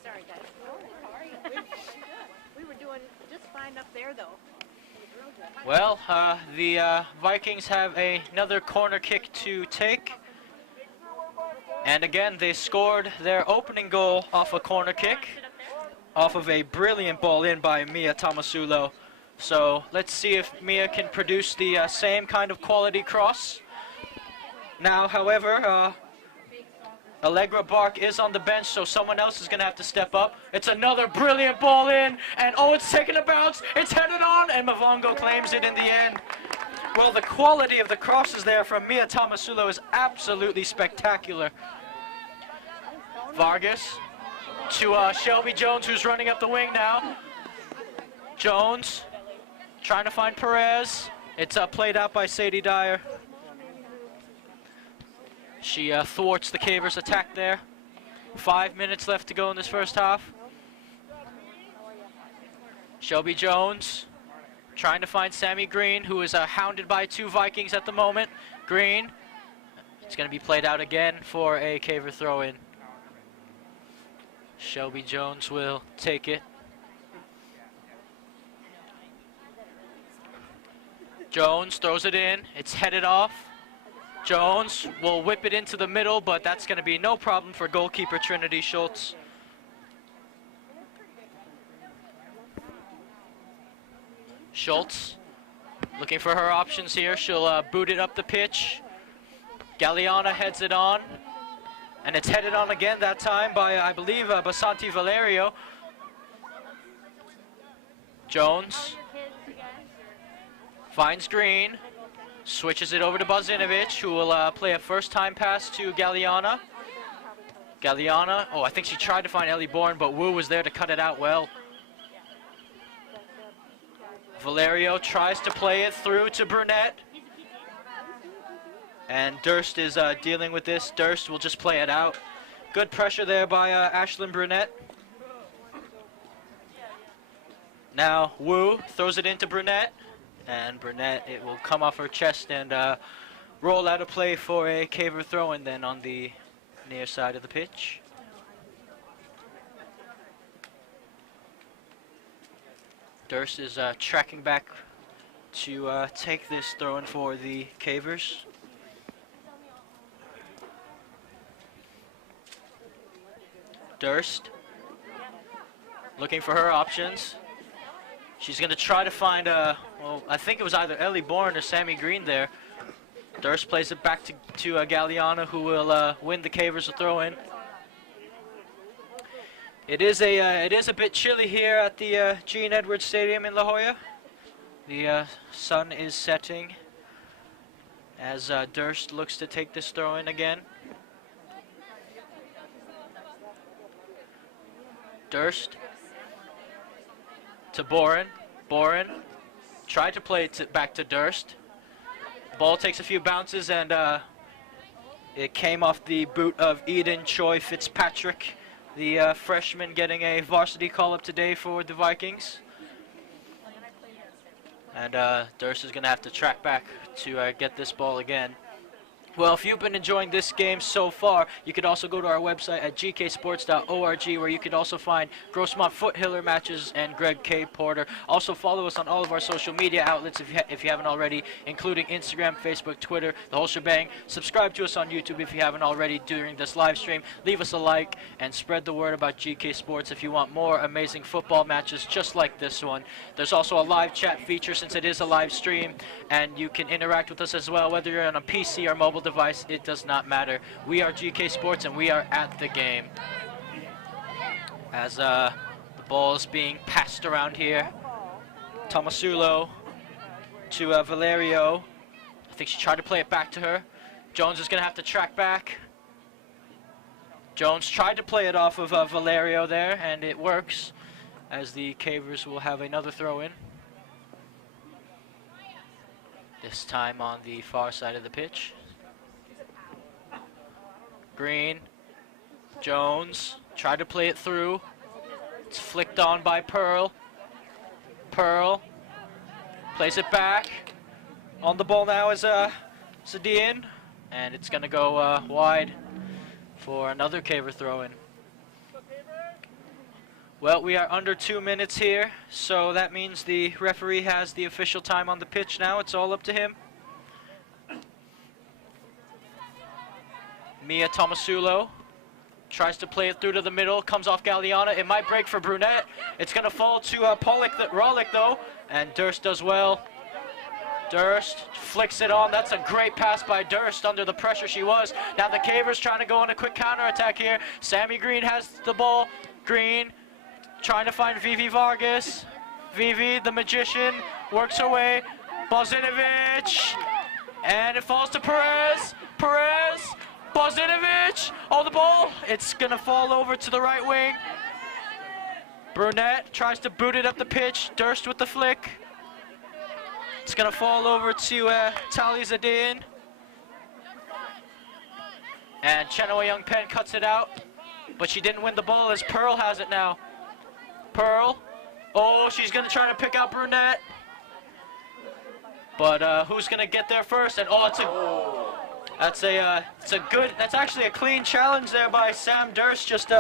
Sorry, guys. We were doing just fine up there, though. Well, the Vikings have another corner kick to take. And again, they scored their opening goal off a corner kick, off of a brilliant ball in by Mia Tomasulo. So let's see if Mia can produce the same kind of quality cross. Now, however, Allegra Bark is on the bench, so someone else is going to have to step up. It's another brilliant ball in, and oh, it's taking a bounce. It's headed on, and Mavongo claims it in the end. Well, the quality of the crosses there from Mia Tomasulo is absolutely spectacular. Vargas to Shelby Jones, who's running up the wing now. Jones trying to find Perez. It's played out by Sadie Dyer. She thwarts the Cavers' attack there. 5 minutes left to go in this first half. Shelby Jones trying to find Sammy Green, who is hounded by 2 Vikings at the moment. Green. It's going to be played out again for a Caver throw-in. Shelby Jones will take it. Jones throws it in. It's headed off. Jones will whip it into the middle, but that's going to be no problem for goalkeeper Trinity Schultz. Schultz looking for her options here. She'll boot it up the pitch. Galliana heads it on. And it's headed on again that time by, I believe, Basanti Valerio. Jones finds Green. Switches it over to Bozinovic, who will play a first-time pass to Galliana. Galliana. Oh, I think she tried to find Ellie Bourne, but Wu was there to cut it out well. Valerio tries to play it through to Brunette. And Durst is dealing with this. Durst will just play it out. Good pressure there by Ashlyn Brunette. Now Wu throws it into Brunette. And Brunette, it will come off her chest and roll out of play for a caver throw-in then on the near side of the pitch. Durst is tracking back to take this throw-in for the cavers. Durst looking for her options. She's going to try to find, well, I think it was either Ellie Bourne or Sammy Green there. Durst plays it back to Galliana, who will win the cavers a throw-in. It is a bit chilly here at the Gene Edwards Stadium in La Jolla. The sun is setting as Durst looks to take this throw-in again. Durst to Boren. Boren tried to play it back to Durst. Ball takes a few bounces and it came off the boot of Eden Choi Fitzpatrick, the freshman getting a varsity call-up today for the Vikings. And Durst is going to have to track back to get this ball again. Well, if you've been enjoying this game so far, you could also go to our website at gksports.org, where you could also find Grossmont Foothiller matches and Greg K. Porter. Also follow us on all of our social media outlets if you haven't already, including Instagram, Facebook, Twitter, the whole shebang. Subscribe to us on YouTube if you haven't already during this live stream. Leave us a like and spread the word about GK Sports if you want more amazing football matches just like this one. There's also a live chat feature since it is a live stream, and you can interact with us as well, whether you're on a PC or mobile device. It does not matter. We are GK Sports and we are at the game. As the ball is being passed around here, Tomasulo to Valerio. I think she tried to play it back to her. Jones is going to have to track back. Jones tried to play it off of Valerio there, and it works, as the Cavers will have another throw in. This time on the far side of the pitch. Green, Jones, tried to play it through. It's flicked on by Pearl. Pearl plays it back. On the ball now is Sadian, and it's going to go wide for another caver throw-in. Well, we are under 2 minutes here, so that means the referee has the official time on the pitch now. It's all up to him. Mia Tomasulo tries to play it through to the middle, comes off Galliana. It might break for Brunette. It's going to fall to Rollick, though, and Durst does well. Durst flicks it on. That's a great pass by Durst under the pressure she was. Now the Cavers trying to go on a quick counterattack here. Sammy Green has the ball. Green trying to find Vivi Vargas. Vivi, the magician, works her way. Bozinovic, and it falls to Perez. Perez. Bozinovic, oh, the ball, it's going to fall over to the right wing. Brunette tries to boot it up the pitch. Durst with the flick. It's going to fall over to Tali Zadin. And Chenoa Young Penn cuts it out, but she didn't win the ball as Pearl has it now. Pearl, oh, she's going to try to pick out Brunette. But who's going to get there first? And oh, that's actually a clean challenge there by Sam Durst, just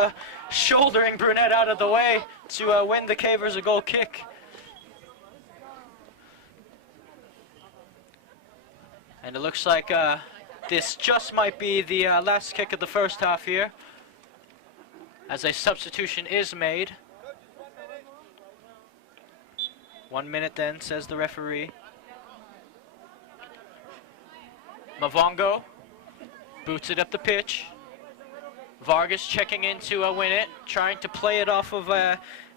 shouldering Brunette out of the way to win the Cavers a goal kick. And it looks like this just might be the last kick of the first half here, as a substitution is made. 1 minute then, says the referee. Mavongo boots it up the pitch. Vargas checking in to win it, trying to play it off of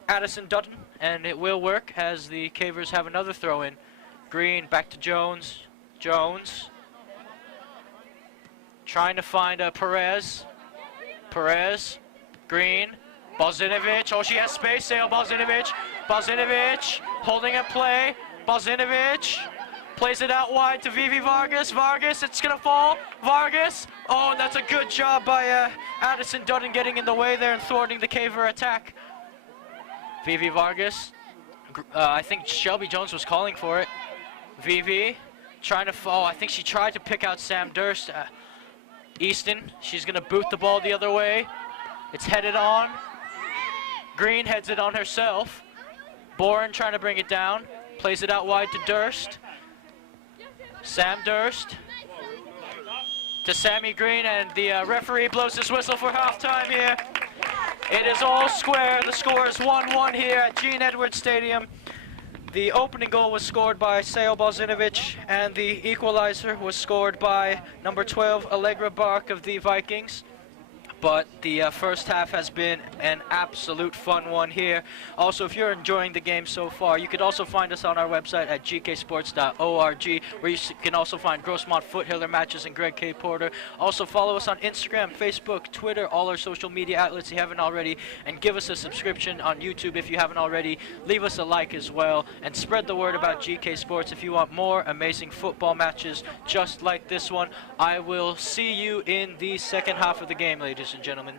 Addison Dutton, and it will work as the Cavers have another throw in. Green back to Jones. Jones trying to find Perez. Perez, Green, Balzinovic. Oh, she has space. Sale Balzinovic. Balzinovic holding at play. Balzinovic plays it out wide to Vivi Vargas. Vargas, it's gonna fall. Vargas. Oh, and that's a good job by Addison Dutton getting in the way there and thwarting the Caver attack. Vivi Vargas. I think Shelby Jones was calling for it. Vivi trying to fall. I think she tried to pick out Sam Durst. Easton, she's gonna boot the ball the other way. It's headed on. Green heads it on herself. Boren trying to bring it down. Plays it out wide to Durst. Sam Durst to Sammy Green, and the referee blows his whistle for halftime here. It is all square. The score is 1-1 here at Gene Edwards Stadium. The opening goal was scored by Seo Balzinovic, and the equalizer was scored by number 12, Allegra Bark of the Vikings. But the first half has been an absolute fun one here. Also, if you're enjoying the game so far, you could also find us on our website at gksports.org, where you can also find Grossmont Foothiller matches and Greg K. Porter. Also, follow us on Instagram, Facebook, Twitter, all our social media outlets if you haven't already, and give us a subscription on YouTube if you haven't already. Leave us a like as well, and spread the word about GK Sports if you want more amazing football matches just like this one. I will see you in the second half of the game, ladies and gentlemen.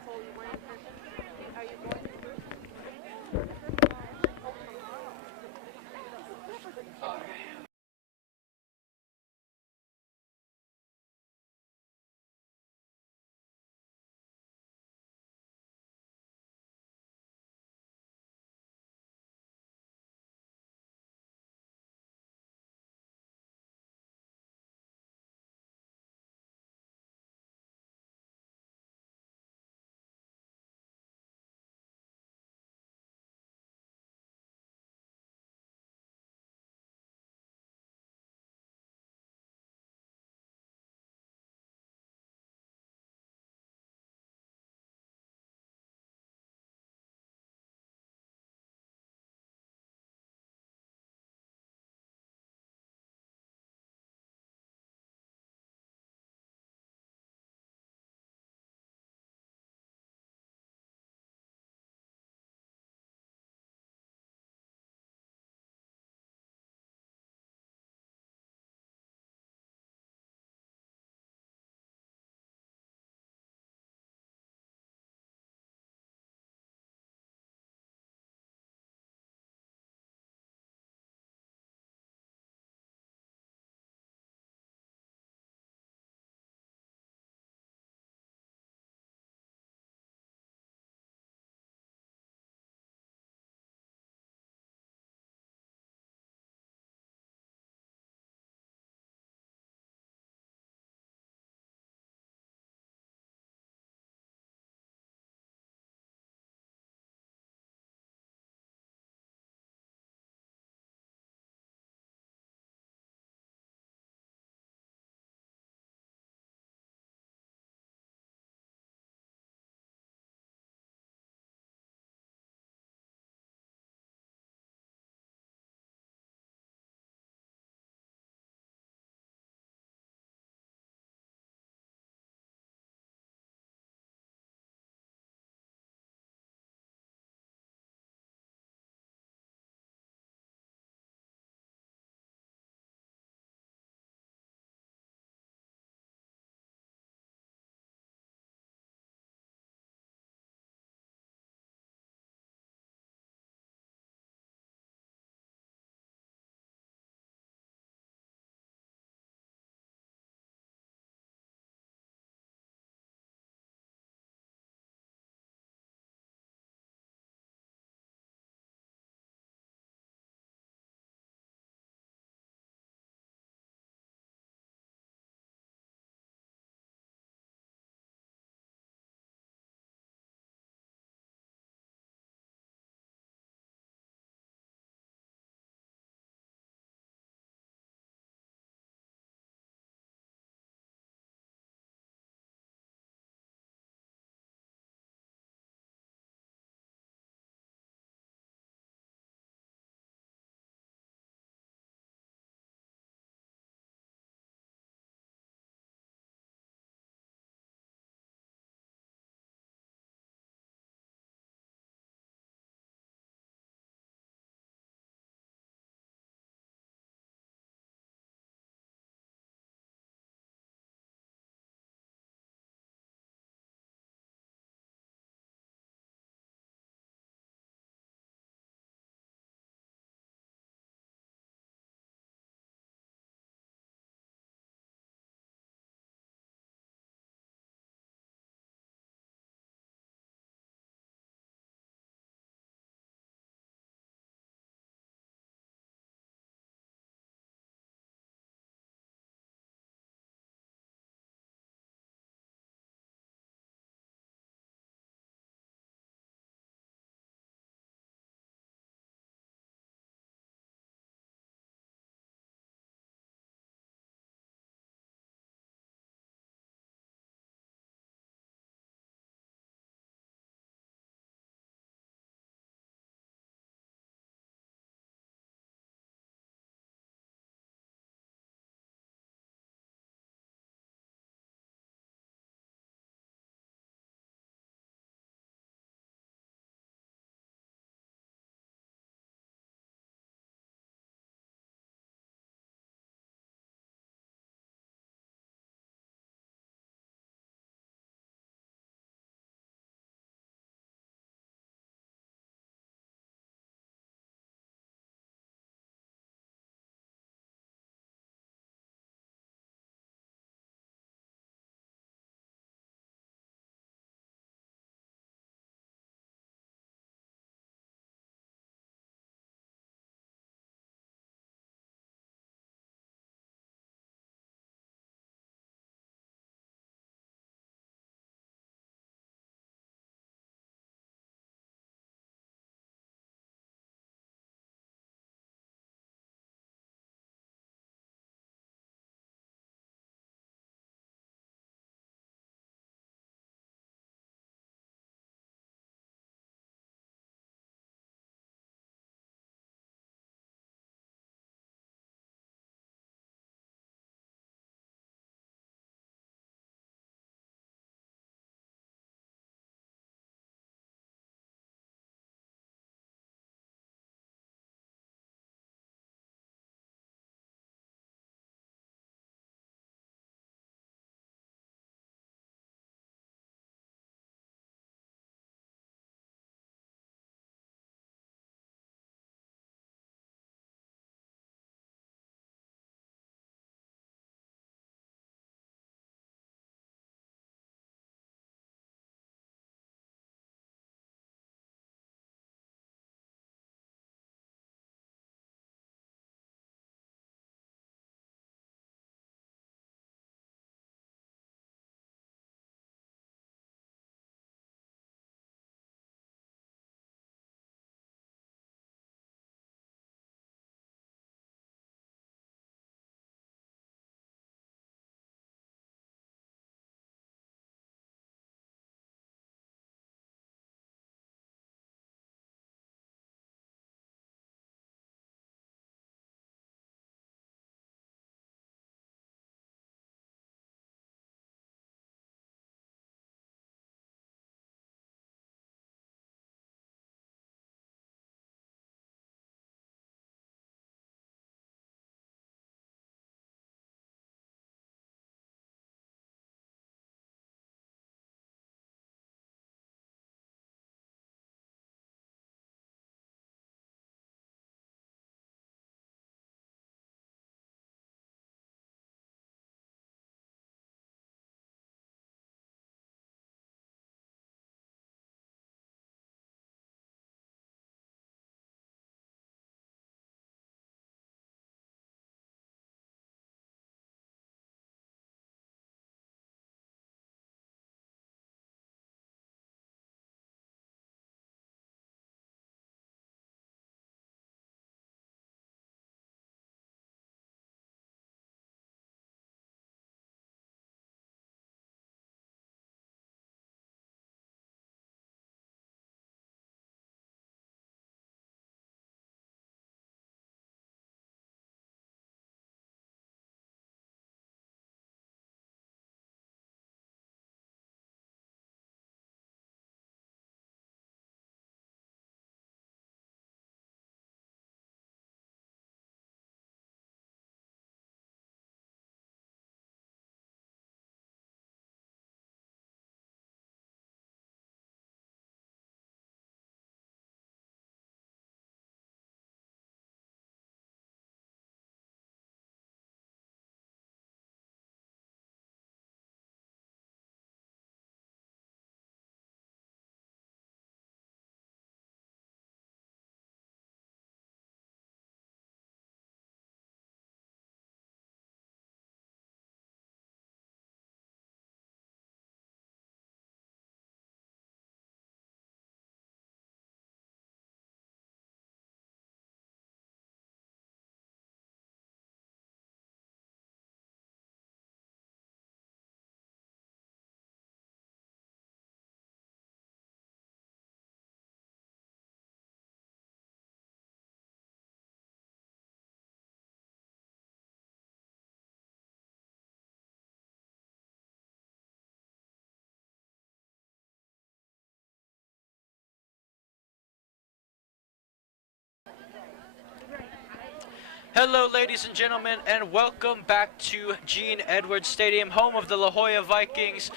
Hello, ladies and gentlemen, and welcome back to Gene Edwards Stadium, home of the La Jolla Vikings.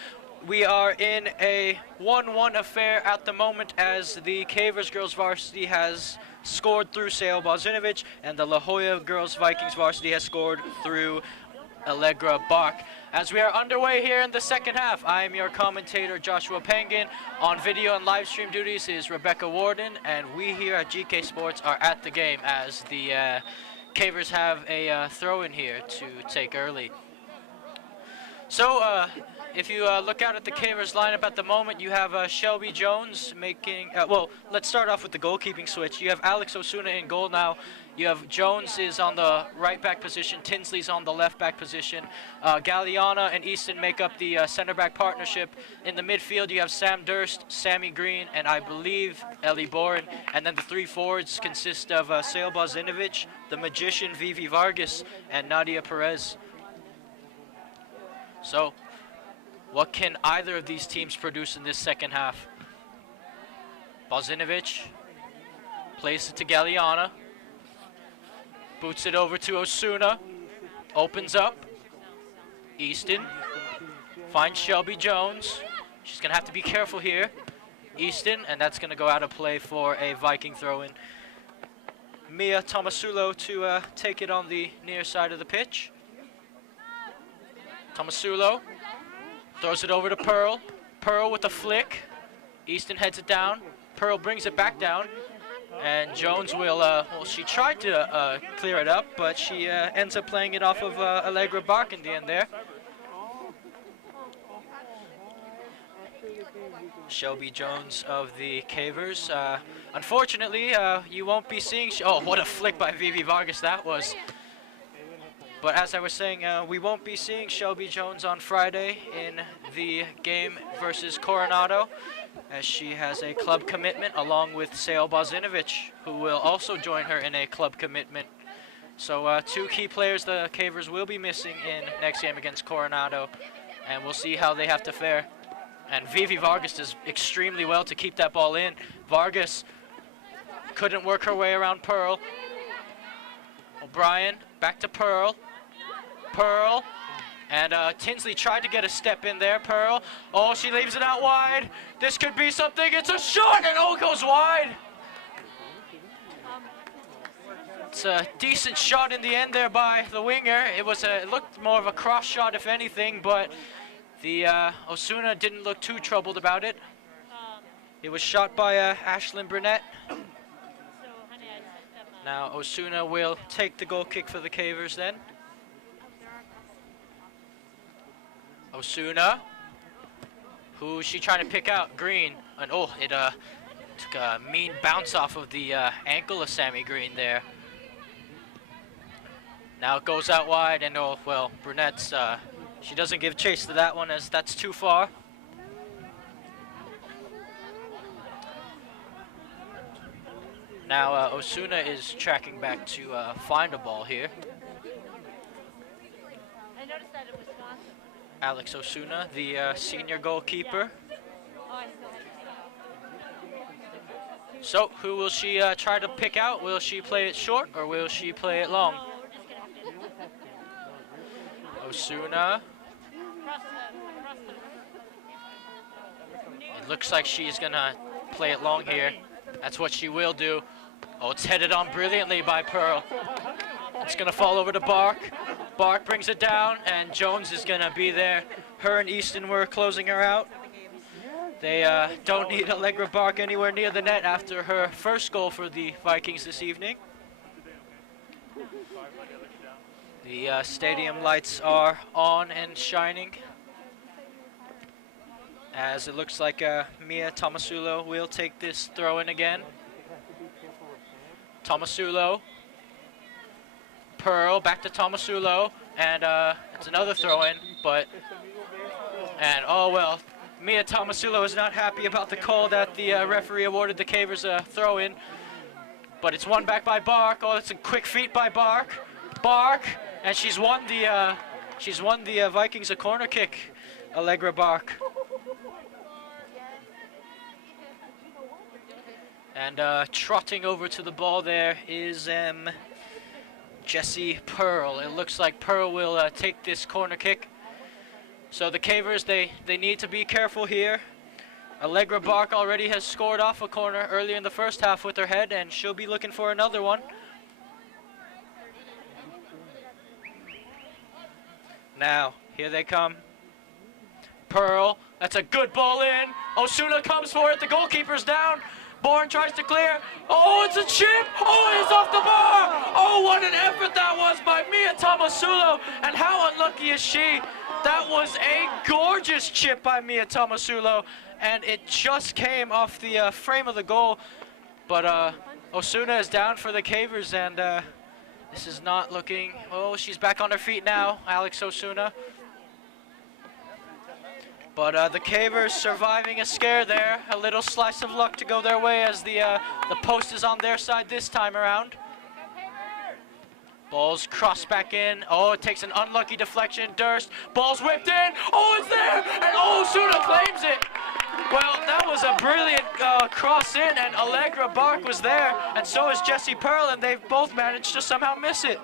We are in a 1-1 affair at the moment as the Cavers Girls Varsity has scored through Sale Bozinovic, and the La Jolla Girls Vikings Varsity has scored through Allegra Bach. As we are underway here in the second half, I am your commentator, Joshua Pangan. On video and live stream duties is Rebecca Worden, and we here at GK Sports are at the game as the Cavers have a throw in here to take early. So, if you look out at the Cavers lineup at the moment, you have Shelby Jones making, well, let's start off with the goalkeeping switch. You have Alex Osuna in goal now. You have Jones is on the right back position. Tinsley's on the left back position. Galliana and Easton make up the center back partnership. In the midfield, you have Sam Durst, Sammy Green, and I believe Ellie Boren. And then the three forwards consist of Sale Bozinovic, the magician Vivi Vargas, and Nadia Perez. So, what can either of these teams produce in this second half? Bozinovic plays it to Galliana. Boots it over to Osuna. Opens up. Easton finds Shelby Jones. She's going to have to be careful here. Easton, and that's going to go out of play for a Viking throw-in. Mia Tomasulo to take it on the near side of the pitch. Tomasulo throws it over to Pearl. Pearl with a flick. Easton heads it down. Pearl brings it back down. And Jones will, well, she tried to clear it up, but she ends up playing it off of Allegra Bach in the end there. Shelby Jones of the Cavers. Unfortunately, you won't be seeing... Oh, what a flick by Vivi Vargas that was. But as I was saying, we won't be seeing Shelby Jones on Friday in the game versus Coronado, as she has a club commitment along with Sale Bozinovic, who will also join her in a club commitment. So two key players the Cavers will be missing in next game against Coronado, and we'll see how they have to fare. And Vivi Vargas does extremely well to keep that ball in. Vargas couldn't work her way around Pearl. O'Brien back to Pearl. Pearl, and Tinsley tried to get a step in there. Pearl, oh, she leaves it out wide. This could be something. It's a shot, and oh, it goes wide. It's a decent shot in the end there by the winger. It looked more of a cross shot, if anything, but the Osuna didn't look too troubled about it. It was shot by Ashlyn Burnett. Now Osuna will take the goal kick for the Cavers then. Osuna, who's she trying to pick out? Green, and oh, it took a mean bounce off of the ankle of Sammy Green there. Now it goes out wide, and oh, well, Burnett's, she doesn't give chase to that one as that's too far. Now Osuna is tracking back to find a ball here. I noticed that it was Wisconsin. Alex Osuna, the senior goalkeeper. So, who will she try to pick out? Will she play it short or will she play it long? Osuna. It looks like she's gonna play it long here. That's what she will do. Oh, it's headed on brilliantly by Pearl. It's gonna fall over to Bark. Bark brings it down, and Jones is gonna be there. Her and Easton were closing her out. They don't need Allegra Bark anywhere near the net after her first goal for the Vikings this evening. The stadium lights are on and shining, as it looks like Mia Tomasulo will take this throw in again. Tomasulo. Pearl back to Tomasulo, and it's another throw-in, and oh well, Mia Tomasulo is not happy about the call that the referee awarded the Cavers a throw-in, but it's won back by Bark. Oh, it's a quick feet by Bark, and she's won the Vikings a corner kick, Allegra Bark. And trotting over to the ball there is Jesse Pearl. It looks like Pearl will take this corner kick. So the Cavers, they need to be careful here. Allegra Bark already has scored off a corner earlier in the first half with her head, and she'll be looking for another one. Now, here they come. Pearl, that's a good ball in. Osuna comes for it, the goalkeeper's down. Bourne tries to clear. Oh, it's a chip. Oh, it's off the bar. Oh, what an effort that was by Mia Tomasulo. And how unlucky is she? That was a gorgeous chip by Mia Tomasulo. And it just came off the frame of the goal. But Osuna is down for the Cavers, and this is not looking... Oh, she's back on her feet now, Alex Osuna. But the Cavers surviving a scare there. A little slice of luck to go their way as the post is on their side this time around. Ball's crossed back in. Oh, it takes an unlucky deflection. Durst. Ball's whipped in. Oh, it's there. And Osuna claims it. Well, that was a brilliant cross in, and Allegra Bark was there. And so is Jessie Pearl, and they've both managed to somehow miss it.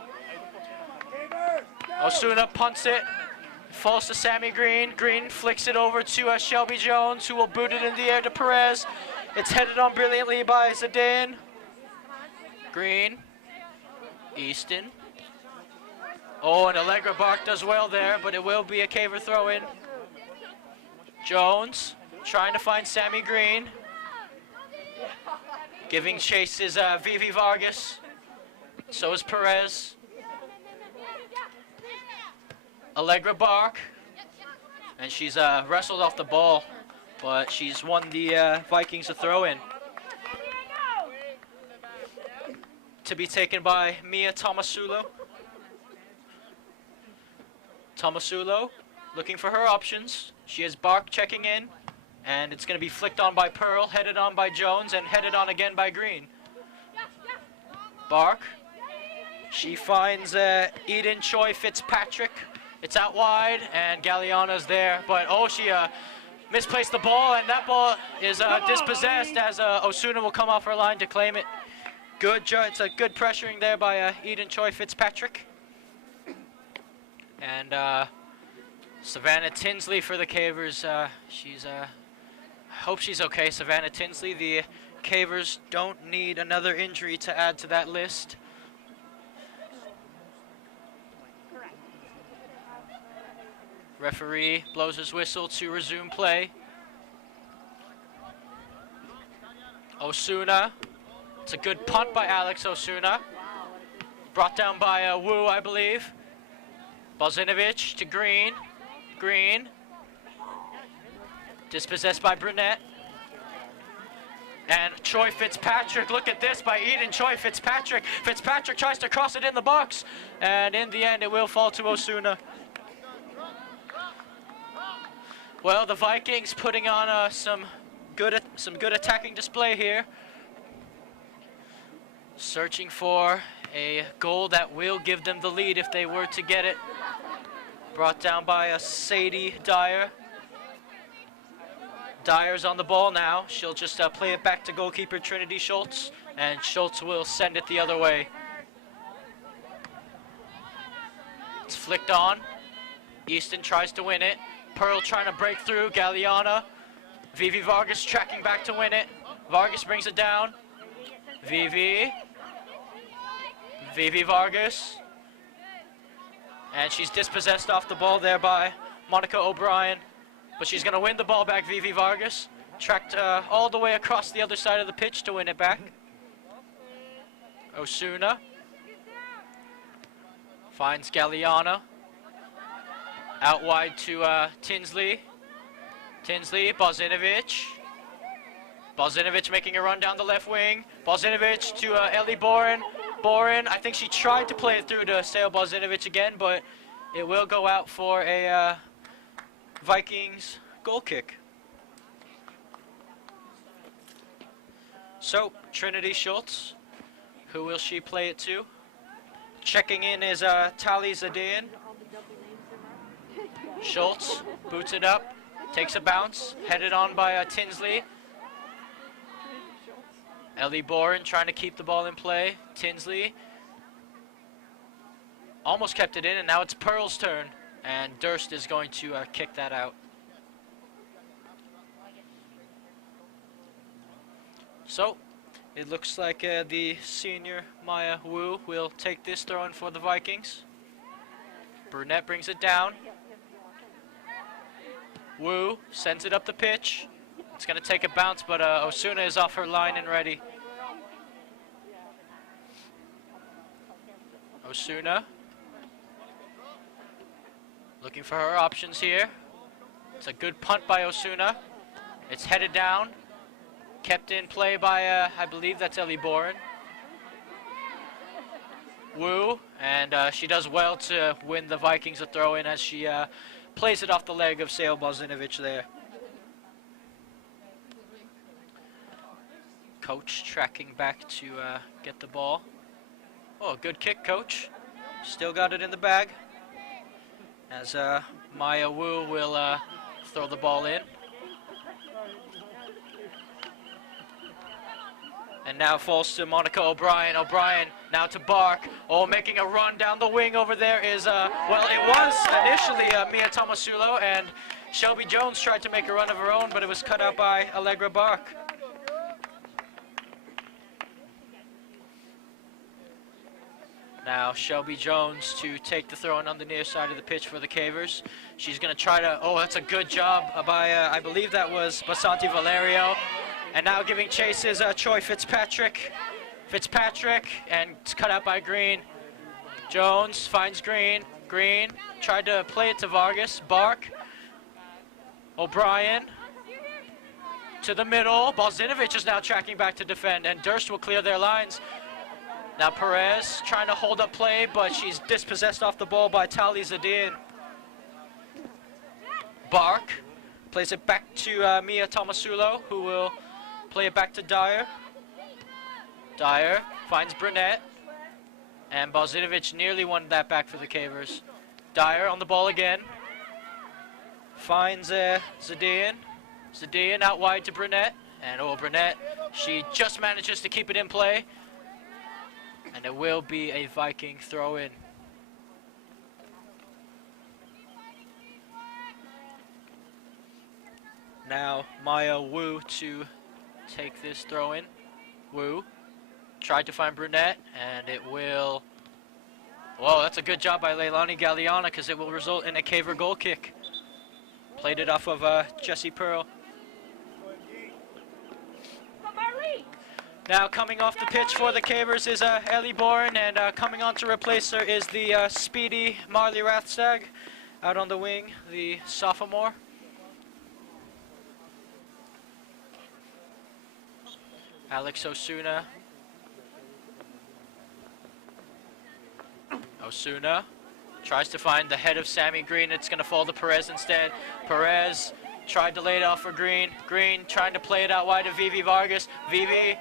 Osuna punts it. Falls to Sammy Green. Green flicks it over to Shelby Jones, who will boot it in the air to Perez. It's headed on brilliantly by Zidane. Green. Easton. Oh, and Allegra Bark does well there, but it will be a Caver throw-in. Jones trying to find Sammy Green. Giving chase is Vivi Vargas. So is Perez. Allegra Bark, and she's wrestled off the ball, but she's won the Vikings a throw-in. To be taken by Mia Tomasulo. Tomasulo looking for her options. She has Bark checking in, and it's going to be flicked on by Pearl, headed on by Jones, and headed on again by Green. Bark. She finds Eden Choi Fitzpatrick. It's out wide, and Galliana's there, but oh, she misplaced the ball, and that ball is dispossessed as Osuna will come off her line to claim it. It's a good pressuring there by Eden Choi Fitzpatrick. And Savannah Tinsley for the Cavers. Hope she's okay, Savannah Tinsley. The Cavers don't need another injury to add to that list. Referee blows his whistle to resume play. Osuna. It's a good punt by Alex Osuna. Brought down by Wu, I believe. Bozinovic to Green. Green. Dispossessed by Brunette. And Choi Fitzpatrick, look at this by Eden Choi Fitzpatrick. Fitzpatrick tries to cross it in the box. And in the end, it will fall to Osuna. Well, the Vikings putting on some good attacking display here. Searching for a goal that will give them the lead if they were to get it. Brought down by Sadie Dyer. Dyer's on the ball now. She'll just play it back to goalkeeper Trinity Schultz, and Schultz will send it the other way. It's flicked on. Easton tries to win it. Pearl trying to break through. Galliana. Vivi Vargas tracking back to win it. Vargas brings it down. Vivi Vargas. And she's dispossessed off the ball there by Monica O'Brien. But she's going to win the ball back, Vivi Vargas. Tracked all the way across the other side of the pitch to win it back. Osuna. Finds Galliana. Out wide to Tinsley. Tinsley, Bozinovic. Bozinovic making a run down the left wing. Bozinovic to Ellie Boren. Boren, I think she tried to play it through to Sale Bozinovic again, but it will go out for a Vikings goal kick. So, Trinity Schultz, who will she play it to? Checking in is Tali Zidane. Schultz boots it up, takes a bounce, headed on by Tinsley. Ellie Boren trying to keep the ball in play. Tinsley. Almost kept it in, and now it's Pearl's turn. And Durst is going to kick that out. So, it looks like the senior Maya Wu will take this throw in for the Vikings. Burnett brings it down. Wu sends it up the pitch. It's going to take a bounce, but Osuna is off her line and ready. Osuna looking for her options here. It's a good punt by Osuna. It's headed down. Kept in play by, I believe that's Ellie Boren. Wu, and she does well to win the Vikings a throw-in as she plays it off the leg of Sale Bozinovic there. Coach tracking back to get the ball. Oh, good kick, Coach. Still got it in the bag. As Maya Wu will throw the ball in. And now falls to Monica O'Brien. O'Brien now to Bark. Oh, making a run down the wing over there is, well, it was initially Mia Tomasulo, and Shelby Jones tried to make a run of her own, but it was cut out by Allegra Bark. Now Shelby Jones to take the throw in on the near side of the pitch for the Cavers. She's going to try to, oh, that's a good job by, I believe that was Basanti Valerio. And now giving chase is Troy Fitzpatrick. Fitzpatrick, and it's cut out by Green. Jones finds Green. Green tried to play it to Vargas. Bark. O'Brien to the middle. Bozinovic is now tracking back to defend, and Durst will clear their lines. Now Perez trying to hold up play, but she's dispossessed off the ball by Tali Zadin. Bark plays it back to Mia Tomasulo, who will play it back to Dyer. Dyer finds Burnett, and Bozinovic nearly won that back for the Cavers. Dyer on the ball again. Finds Zadin. Zadin out wide to Burnett, and oh, Burnett, she just manages to keep it in play. And it will be a Viking throw-in. Now Maya Wu to take this throw-in. Wu tried to find Brunette, and it will... Whoa, that's a good job by Leilani Galliana, because it will result in a Caver goal kick. Played it off of Jessie Pearl. Now coming off the pitch for the Cavers is Ellie Bourne, and coming on to replace her is the speedy Marley Rathstag out on the wing, the sophomore. Alex Osuna. Osuna tries to find the head of Sammy Green. It's going to fall to Perez instead. Perez tried to lay it off for Green. Green trying to play it out wide to Vivi Vargas. Vivi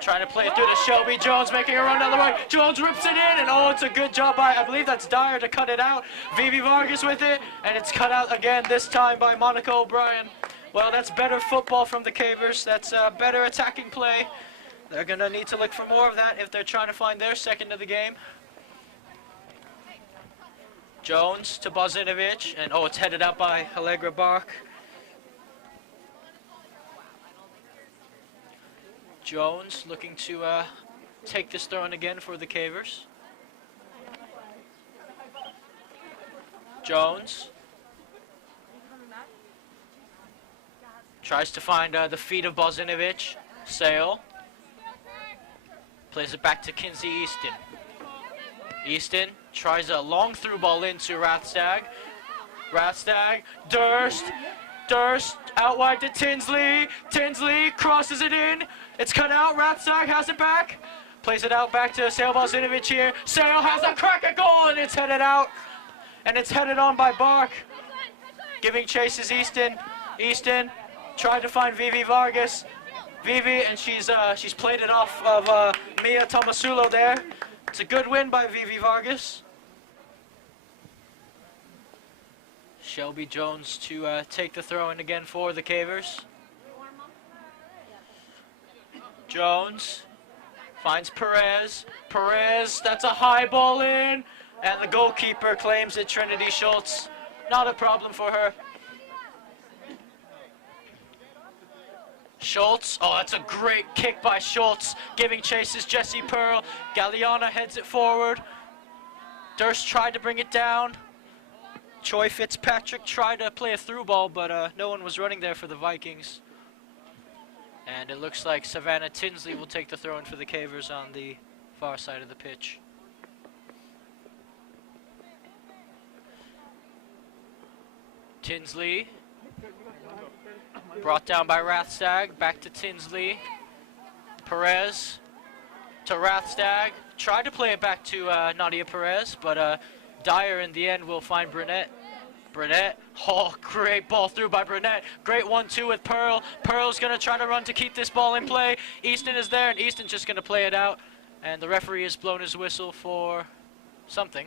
trying to play it through to Shelby Jones, making a run down the right. Jones rips it in, and oh, it's a good job by, I believe that's Dyer, to cut it out. Vivi Vargas with it, and it's cut out again, this time by Monica O'Brien. Well, that's better football from the Cavers. That's better attacking play. They're going to need to look for more of that if they're trying to find their second of the game. Jones to Bozinovic, and oh, it's headed out by Allegra Bark. Jones looking to take this throw in again for the Cavers. Jones tries to find the feet of Bozinovic. Sale plays it back to Kinsey Easton. Easton tries a long through ball into Rathstag. Rathstag, Durst out wide to Tinsley. Tinsley crosses it in. It's cut out. Rathstag has it back. Plays it out back to Sale Bozinovic here. Sale has a crack at goal, and it's headed out. And it's headed on by Bark. Giving chase is Easton. Easton trying to find Vivi Vargas. Vivi, and she's played it off of Mia Tomasulo there. It's a good win by Vivi Vargas. Shelby Jones to take the throw in again for the Cavers. Jones finds Perez. Perez, that's a high ball in. And the goalkeeper claims it, Trinity Schultz. Not a problem for her. Schultz, oh, that's a great kick by Schultz. Giving chase is Jesse Pearl. Galliana heads it forward. Durst tried to bring it down. Troy Fitzpatrick tried to play a through ball, but no one was running there for the Vikings. And it looks like Savannah Tinsley will take the throw in for the Cavers on the far side of the pitch. Tinsley, brought down by Rathstag, back to Tinsley. Perez to Rathstag, tried to play it back to Nadia Perez, but Dyer in the end will find Burnett. Burnett, oh, great ball through by Burnett. Great 1-2 with Pearl. Pearl's gonna try to run to keep this ball in play. Easton is there, and Easton's just gonna play it out. And the referee has blown his whistle for something.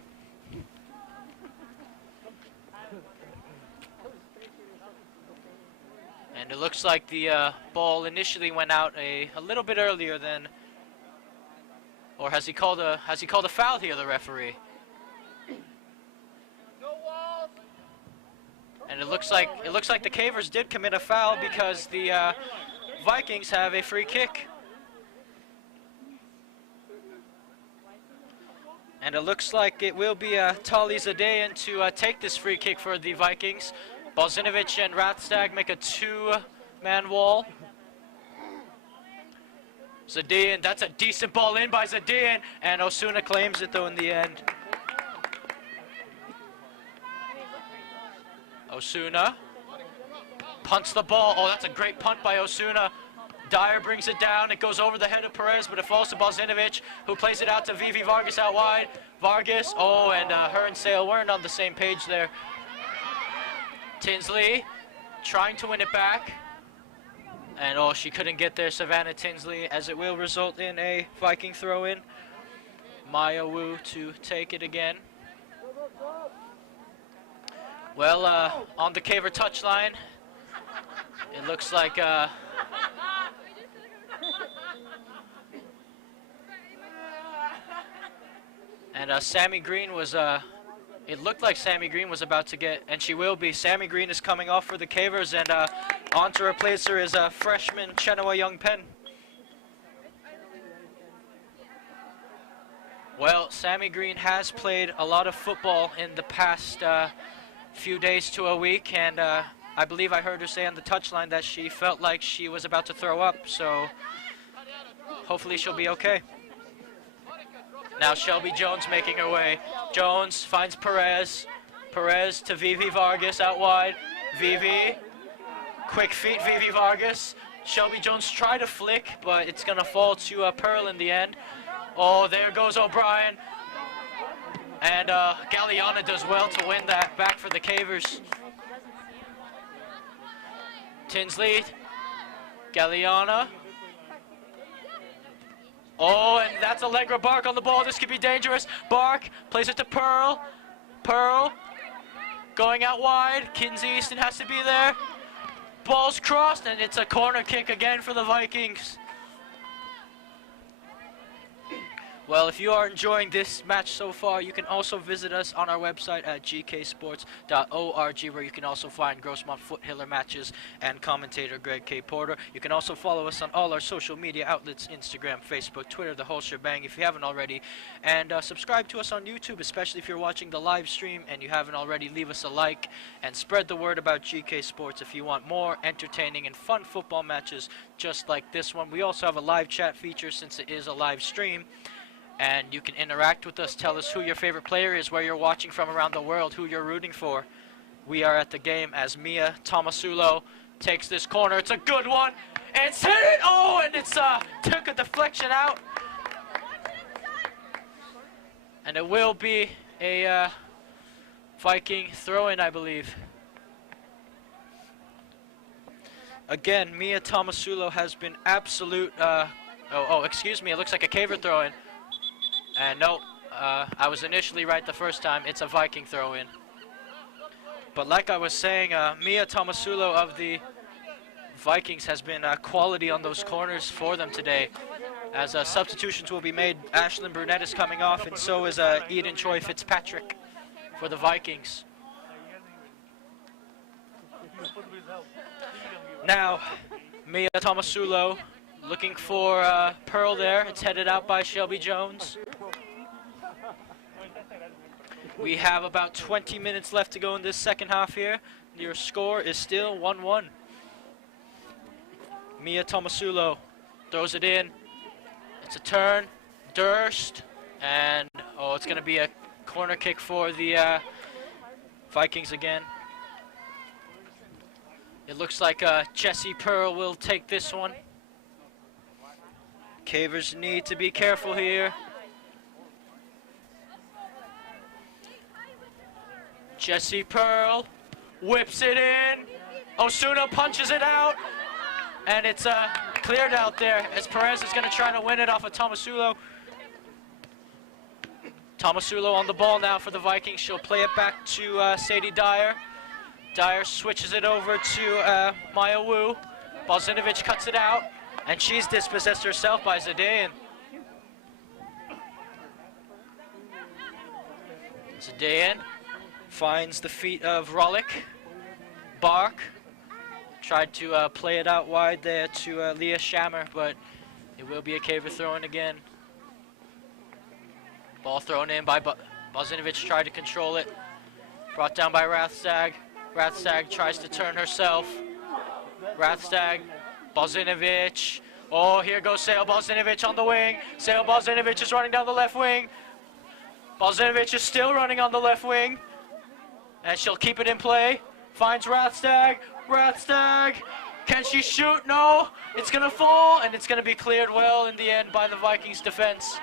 And it looks like the ball initially went out a little bit earlier than, or has he called a foul here, the referee? And it looks like the Cavers did commit a foul because the Vikings have a free kick. And it looks like it will be Tali Zadayan to take this free kick for the Vikings. Balzinovic and Rathstag make a two-man wall. Zadayan, that's a decent ball in by Zadayan, and Osuna claims it though in the end. Osuna punts the ball. Oh, that's a great punt by Osuna. Dyer brings it down. It goes over the head of Perez, but it falls to Balzinovic, who plays it out to Vivi Vargas out wide. Vargas, oh, and her and Sale weren't on the same page there. Tinsley trying to win it back. And oh, she couldn't get there, Savannah Tinsley, as it will result in a Viking throw-in. Maya Wu to take it again. Well, on the Caver touchline, it looks like and Sammy Green was it looked like Sammy Green was about to get, and she will be. Sammy Green is coming off for the Cavers, and on to replace her is freshman Chenoa Young Penn. Well, Sammy Green has played a lot of football in the past few days to a week, and I believe I heard her say on the touchline that she felt like she was about to throw up, so hopefully she'll be okay. Now Shelby Jones making her way. Jones finds Perez. Perez to Vivi Vargas out wide. Vivi, quick feet, Vivi Vargas. Shelby Jones tried to flick, but it's gonna fall to Pearl in the end. Oh, there goes O'Brien. And Galliana does well to win that back for the Cavers. Tinsley, Galliana. Oh, and that's Allegra Bark on the ball. This could be dangerous. Bark plays it to Pearl. Pearl going out wide. Kinsey Easton has to be there. Ball's crossed, and it's a corner kick again for the Vikings. Well, if you are enjoying this match so far, you can also visit us on our website at gksports.org, where you can also find Grossmont Foothiller matches and commentator Greg K. Porter. You can also follow us on all our social media outlets, Instagram, Facebook, Twitter, the whole shebang, if you haven't already. And subscribe to us on YouTube, especially if you're watching the live stream and you haven't already. Leave us a like and spread the word about GK Sports if you want more entertaining and fun football matches just like this one. We also have a live chat feature since it is a live stream. And you can interact with us, tell us who your favorite player is, where you're watching from around the world, who you're rooting for. We are at the game as Mia Tomasulo takes this corner. It's a good one. And it's hit it. Oh, and it's took a deflection out. And it will be a Viking throw-in, I believe. Again, Mia Tomasulo has been absolute... excuse me. It looks like a Caver throw-in. And no, I was initially right the first time. It's a Viking throw-in. But like I was saying, Mia Tomasulo of the Vikings has been quality on those corners for them today. as substitutions will be made. Ashlyn Burnett is coming off, and so is Eden Choi Fitzpatrick for the Vikings. Now, Mia Tomasulo looking for Pearl there. It's headed out by Shelby Jones. We have about 20 minutes left to go in this second half here. Your score is still 1-1. Mia Tomasulo throws it in. It's a turn. Durst. And, oh, it's going to be a corner kick for the Vikings again. It looks like Jessie Pearl will take this one. Cavers need to be careful here. Jessie Pearl whips it in. Osuna punches it out. And it's cleared out there as Perez is going to try to win it off of Tomasulo. Tomasulo on the ball now for the Vikings. She'll play it back to Sadie Dyer. Dyer switches it over to Maya Wu. Balzinovich cuts it out, and she's dispossessed herself by Zadayan. Zadayan finds the feet of Rollick. Bark tried to play it out wide there to Leah Shammer, but it will be a Caver throw-in again. Ball thrown in by Balzinovich, tried to control it. Brought down by Rathstag. Rathstag tries to turn herself. Rathstag, Balzinovich. Oh, here goes Sale Balzinovich on the wing. Sale Balzinovich is running down the left wing. Balzinovich is still running on the left wing. And she'll keep it in play. Finds Rathstag. Rathstag. Can she shoot? No. It's going to fall, and it's going to be cleared well in the end by the Vikings defense.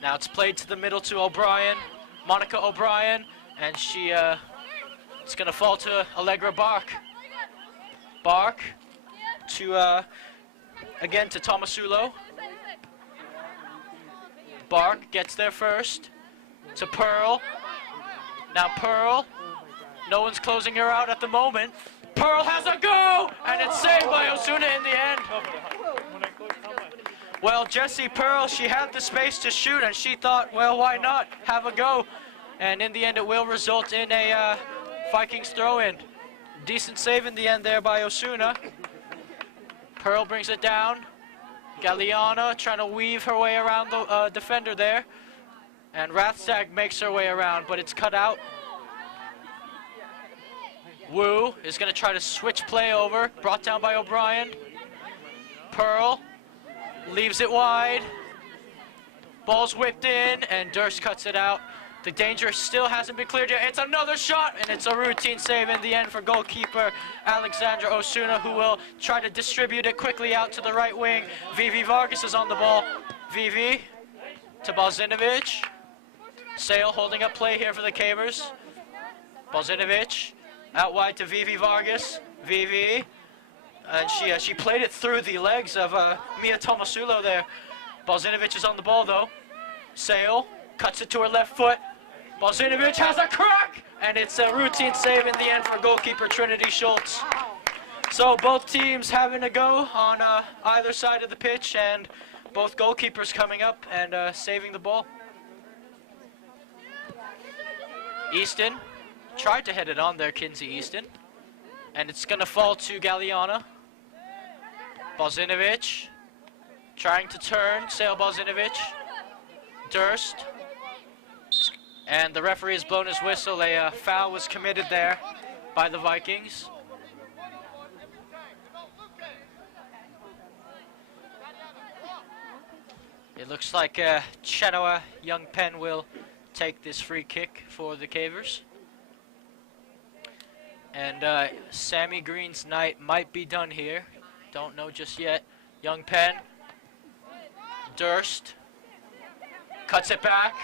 Now it's played to the middle to O'Brien. Monica O'Brien. And she, it's going to fall to Allegra Bark. Bark to, again to Tomasulo. Bark gets there first. To Pearl. Now Pearl. No one's closing her out at the moment. Pearl has a go! And it's saved by Osuna in the end. Well, Jessie Pearl, she had the space to shoot, and she thought, well, why not? Have a go. And in the end, it will result in a Vikings throw-in. Decent save in the end there by Osuna. Pearl brings it down. Galliana trying to weave her way around the defender there. And Rathstag makes her way around, but it's cut out. Wu is going to try to switch play over. Brought down by O'Brien. Pearl leaves it wide. Ball's whipped in, and Durst cuts it out. The danger still hasn't been cleared yet. It's another shot, and it's a routine save in the end for goalkeeper Alexandra Osuna, who will try to distribute it quickly out to the right wing. Vivi Vargas is on the ball. Vivi to Balzinovich. Sale holding up play here for the Cavers. Balzinovich out wide to Vivi Vargas. Vivi, and she played it through the legs of Mia Tomasulo there. Balzinovich is on the ball though. Sale cuts it to her left foot. Balzinovich has a crack, and it's a routine save in the end for goalkeeper Trinity Schultz. So both teams having a go on either side of the pitch, and both goalkeepers coming up and saving the ball. Easton tried to head it on there, Kinsey Easton. And it's going to fall to Galliana. Balzinovich trying to turn, Sale Balzinovich. Durst. And the referee has blown his whistle. A foul was committed there by the Vikings. It looks like Chenoa Young Penn will take this free kick for the Cavers. And Sammy Green's night might be done here. Don't know just yet. Young Penn. Durst. Cuts it back.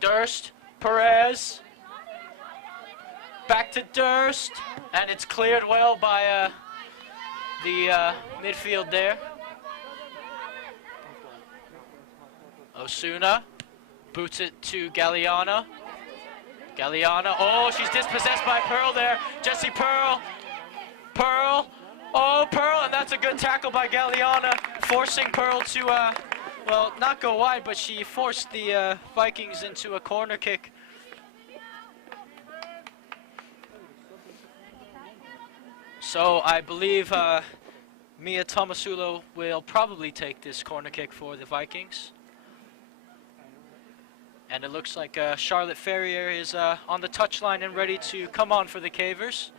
Durst. Perez. Back to Durst. And it's cleared well by the midfield there. Osuna. Boots it to Galliana. Galliana, oh, she's dispossessed by Pearl there. Jessie Pearl. Pearl Oh, Pearl, and that's a good tackle by Galliana, forcing Pearl to, well, not go wide, but she forced the Vikings into a corner kick. So I believe Mia Tomasulo will probably take this corner kick for the Vikings. And it looks like Charlotte Ferrier is on the touchline and ready to come on for the Cavers.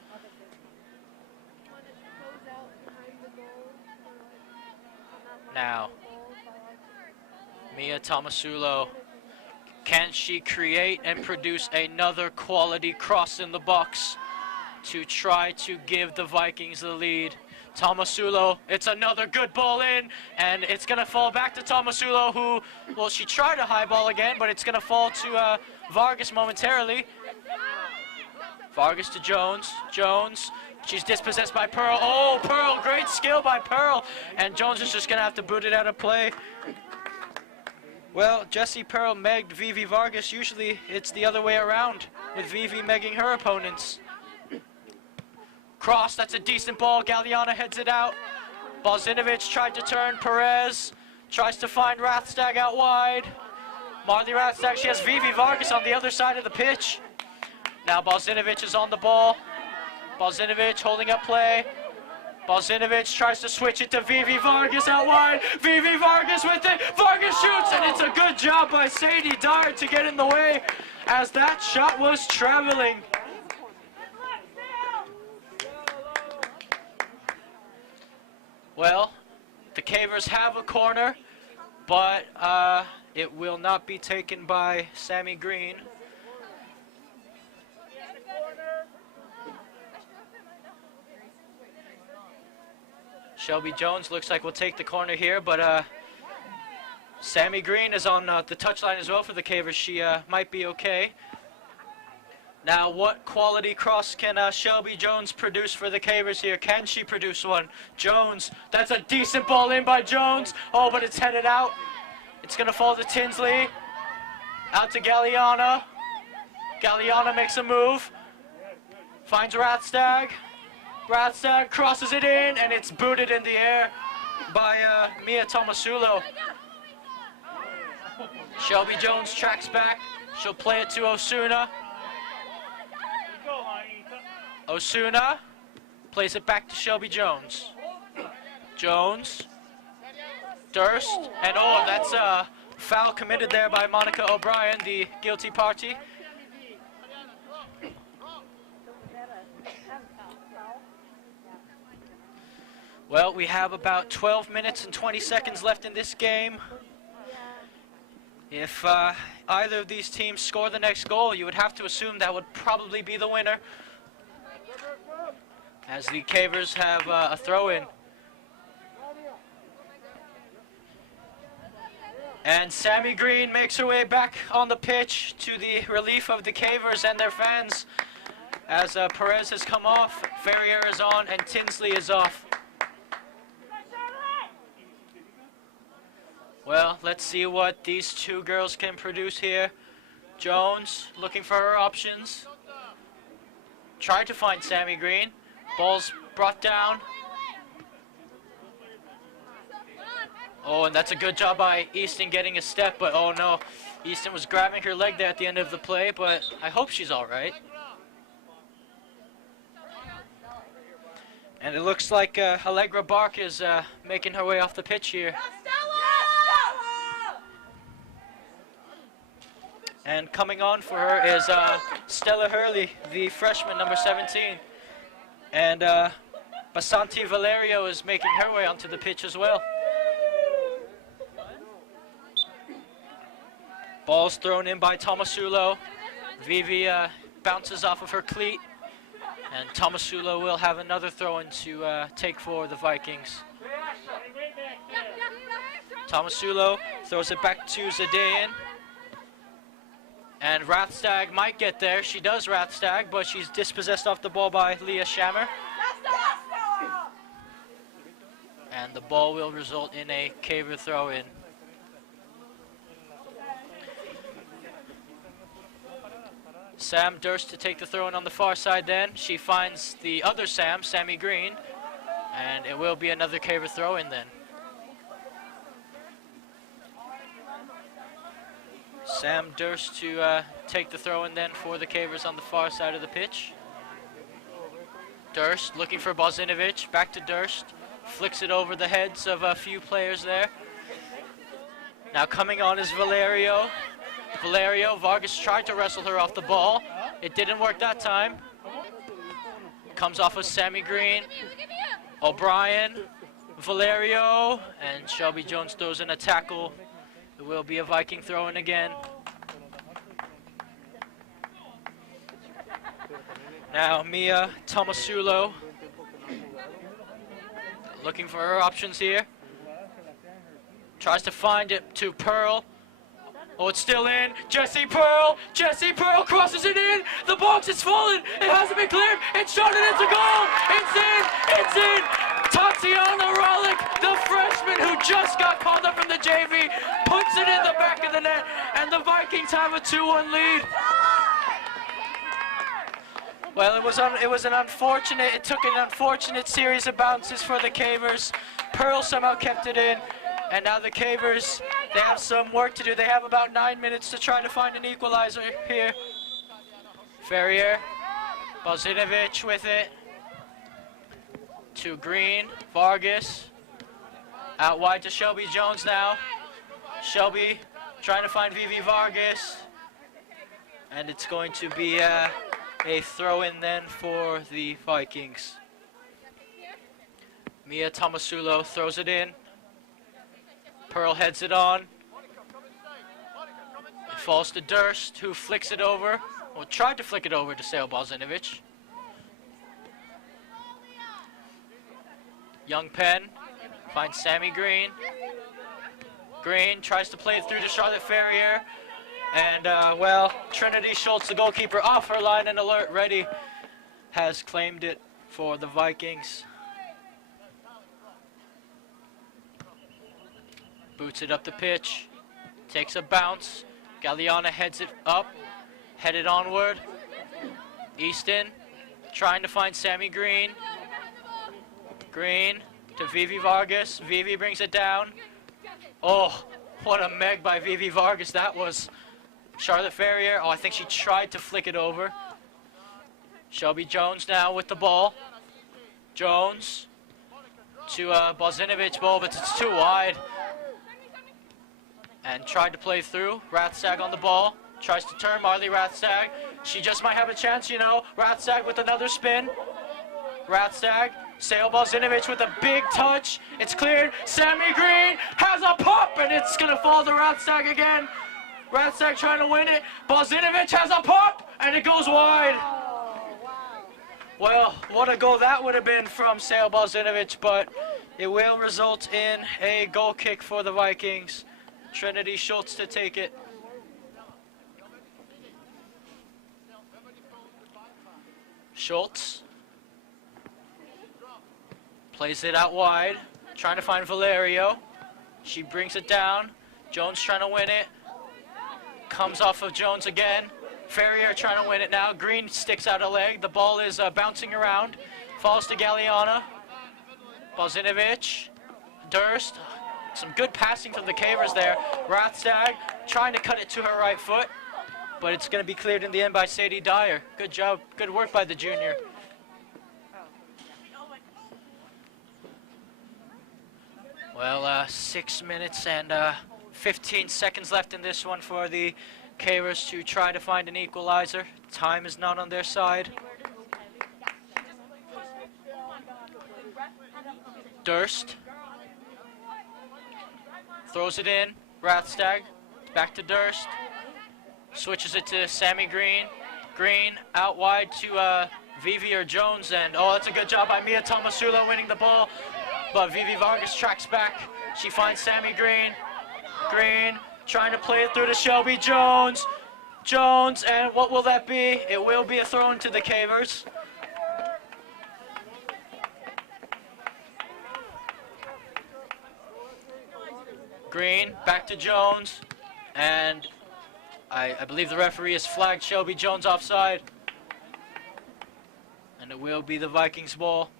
Now, Mia Tomasulo, can she create and produce another quality cross in the box to try to give the Vikings the lead? Tomasulo, it's another good ball in, and it's going to fall back to Tomasulo, who, well, she tried to high ball again, but it's going to fall to Vargas momentarily. Vargas to Jones. Jones, she's dispossessed by Pearl. Oh, Pearl, great skill by Pearl, and Jones is just going to have to boot it out of play. Well, Jessie Pearl megged Vivi Vargas. Usually it's the other way around, with Vivi megging her opponents. Cross, that's a decent ball. Galliana heads it out. Balzinovic tried to turn. Perez tries to find Rathstag out wide. Marley Rathstag, she has Vivi Vargas on the other side of the pitch. Now Balzinovic is on the ball. Balzinovic holding up play. Balzinovic tries to switch it to Vivi Vargas out wide. Vivi Vargas with it. Vargas shoots, and it's a good job by Sadie Dart to get in the way as that shot was traveling. Well, the Cavers have a corner, but it will not be taken by Sammy Green. Shelby Jones looks like we'll take the corner here, but Sammy Green is on the touchline as well for the Cavers. She might be okay. Now, what quality cross can Shelby Jones produce for the Cavers here? Can she produce one? Jones, that's a decent ball in by Jones. Oh, but it's headed out. It's going to fall to Tinsley. Out to Galliana. Galliana makes a move. Finds Rathstag. Rathstag crosses it in, and it's booted in the air by Mia Tomasulo. Shelby Jones tracks back. She'll play it to Osuna. Osuna plays it back to Shelby Jones. Jones. Durst. And oh, that's a foul committed there by Monica O'Brien, the guilty party. Well, we have about 12 minutes and 20 seconds left in this game. If either of these teams score the next goal, you would have to assume that would probably be the winner, as the Cavers have a throw-in. And Sammy Green makes her way back on the pitch to the relief of the Cavers and their fans, as Perez has come off, Ferrier is on, and Tinsley is off. Well, let's see what these two girls can produce here. Jones looking for her options. Tried to find Sammy Green. Ball's brought down. Oh, and that's a good job by Easton getting a step, but oh no. Easton was grabbing her leg there at the end of the play, but I hope she's all right. And it looks like Allegra Bark is making her way off the pitch here. And coming on for her is Stella Hurley, the freshman, number 17. And Basanti Valerio is making her way onto the pitch as well. Ball's thrown in by Tomasulo. Vivi bounces off of her cleat. And Tomasulo will have another throw-in to take for the Vikings. Tomasulo throws it back to Zadayan. And Rathstag might get there. She does, Rathstag, but she's dispossessed off the ball by Leah Shammer. And the ball will result in a Caver throw-in. Sam Durst to take the throw-in on the far side then. She finds the other Sam, Sammy Green. And it will be another Caver throw in then. Sam Durst to take the throw in then for the Cavers on the far side of the pitch. Durst looking for Bozinovic, back to Durst. Flicks it over the heads of a few players there. Now coming on is Valerio. Vargas tried to wrestle her off the ball. It didn't work that time. Comes off of Sammy Green. O'Brien, Valerio, and Shelby Jones throws in a tackle. It will be a Viking throw-in again. Now Mia Tomasulo looking for her options here. Tries to find it to Pearl. Oh, it's still in. Jessie Pearl crosses it in. The box is fallen. It hasn't been cleared. It's shot and it's a goal. It's in. Tatiana Rollick, the freshman who just got called up from the JV, puts it in the back of the net, and the Vikings have a 2-1 lead. Well, it took an unfortunate series of bounces for the Cavers. Pearl somehow kept it in, and now the Cavers, they have some work to do. They have about 9 minutes to try to find an equalizer here. Ferrier, Bozinovic with it. To Green, Vargas. Out wide to Shelby Jones now. Shelby trying to find Vivi Vargas. And it's going to be a throw-in then for the Vikings. Mia Tomasulo throws it in. Pearl heads it on. It falls to Durst, who flicks it over. Or tried to flick it over to Sale Bozinovic. Young Penn finds Sammy Green. Green tries to play it through to Charlotte Ferrier. And, well, Trinity Schultz, the goalkeeper, off her line and alert ready, has claimed it for the Vikings. Boots it up the pitch. Takes a bounce. Galliana heads it up. Headed onward. Easton trying to find Sammy Green. Green to Vivi Vargas. Vivi brings it down. Oh, what a meg by Vivi Vargas that was. Charlotte Ferrier, oh, I think she tried to flick it over. Shelby Jones now with the ball. Jones to Bozinovic ball, but it's too wide. And tried to play through. Rathstag on the ball. Tries to turn Marley Rathstag. She just might have a chance, you know. Rathstag with another spin. Rathstag. Sale Bozinovic with a big touch. It's cleared. Sammy Green has a pop, and it's going to fall to Rathstag again. Rathstag trying to win it. Bozinovic has a pop, and it goes wide. Well, what a goal that would have been from Sale Bozinovic, but it will result in a goal kick for the Vikings. Trinity Schultz to take it. Schultz plays it out wide, trying to find Valerio. She brings it down. Jones trying to win it. Comes off of Jones again. Ferrier trying to win it now. Green sticks out a leg. The ball is bouncing around. Falls to Galliana. Bozinovic. Durst. Some good passing from the Cavers there. Rathstag trying to cut it to her right foot. But it's going to be cleared in the end by Sadie Dyer. Good job. Good work by the junior. Well, 6 minutes and 15 seconds left in this one for the Cavers to try to find an equalizer. Time is not on their side. Durst throws it in. Rathstag back to Durst. Switches it to Sammy Green. Green out wide to Vivi or Jones, and oh, that's a good job by Mia Tomasulo winning the ball. But Vivi Vargas tracks back. She finds Sammy Green. Green trying to play it through to Shelby Jones. Jones, and what will that be? It will be a throw into the Cavers. Green back to Jones, and I believe the referee has flagged Shelby Jones offside. And it will be the Vikings ball.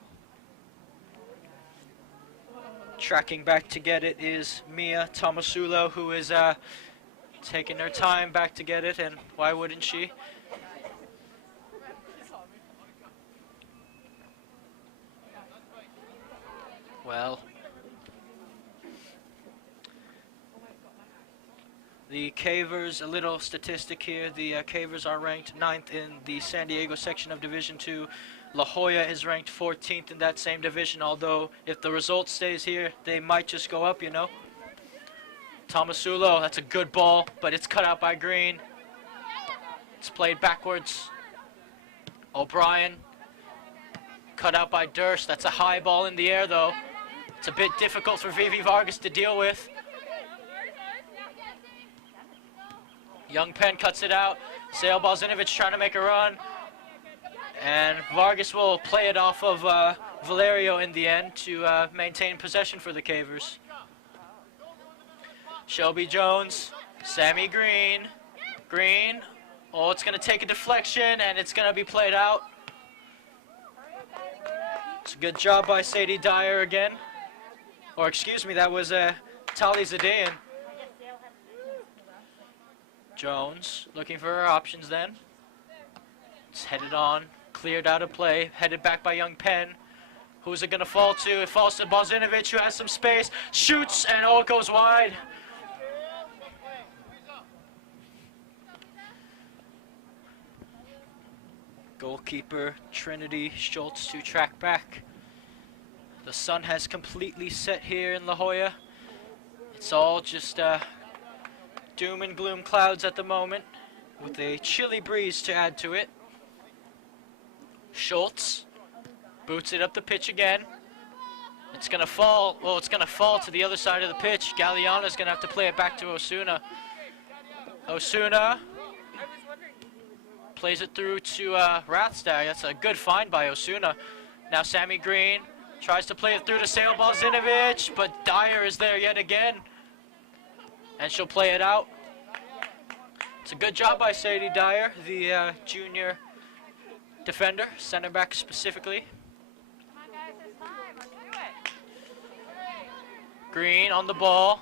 Tracking back to get it is Mia Tomasulo, who is taking her time back to get it, and why wouldn't she? Well, the Cavers, a little statistic here, the Cavers are ranked 9th in the San Diego section of Division 2. La Jolla is ranked 14th in that same division, although if the result stays here, they might just go up, you know. Tomasulo, that's a good ball, but it's cut out by Green. It's played backwards. O'Brien, cut out by Durst. That's a high ball in the air, though. It's a bit difficult for Vivi Vargas to deal with. Young Penn cuts it out. Sale Balzinovich trying to make a run. And Vargas will play it off of Valerio in the end to maintain possession for the Cavers. Shelby Jones, Sammy Green. Green, oh, it's going to take a deflection, and it's going to be played out. It's a good job by Sadie Dyer again. Or excuse me, that was Tali Zadayan. Jones looking for her options then. It's headed on, cleared out of play, headed back by Young Penn. Who's it going to fall to? It falls to Balzinovich, who has some space, shoots, and oh, it goes wide. Goalkeeper Trinity Schultz to track back. The sun has completely set here in La Jolla. It's all just doom and gloom clouds at the moment, with a chilly breeze to add to it. Schultz boots it up the pitch again. It's gonna fall. Well, it's gonna fall to the other side of the pitch. Galliana's gonna have to play it back to Osuna. Osuna plays it through to Rathstag. That's a good find by Osuna. Now Sammy Green tries to play it through to Sale Balzinovich, but Dyer is there yet again. And she'll play it out. It's a good job by Sadie Dyer, the junior defender, center back specifically. Come on, guys, it's time. Let's do it. Green on the ball.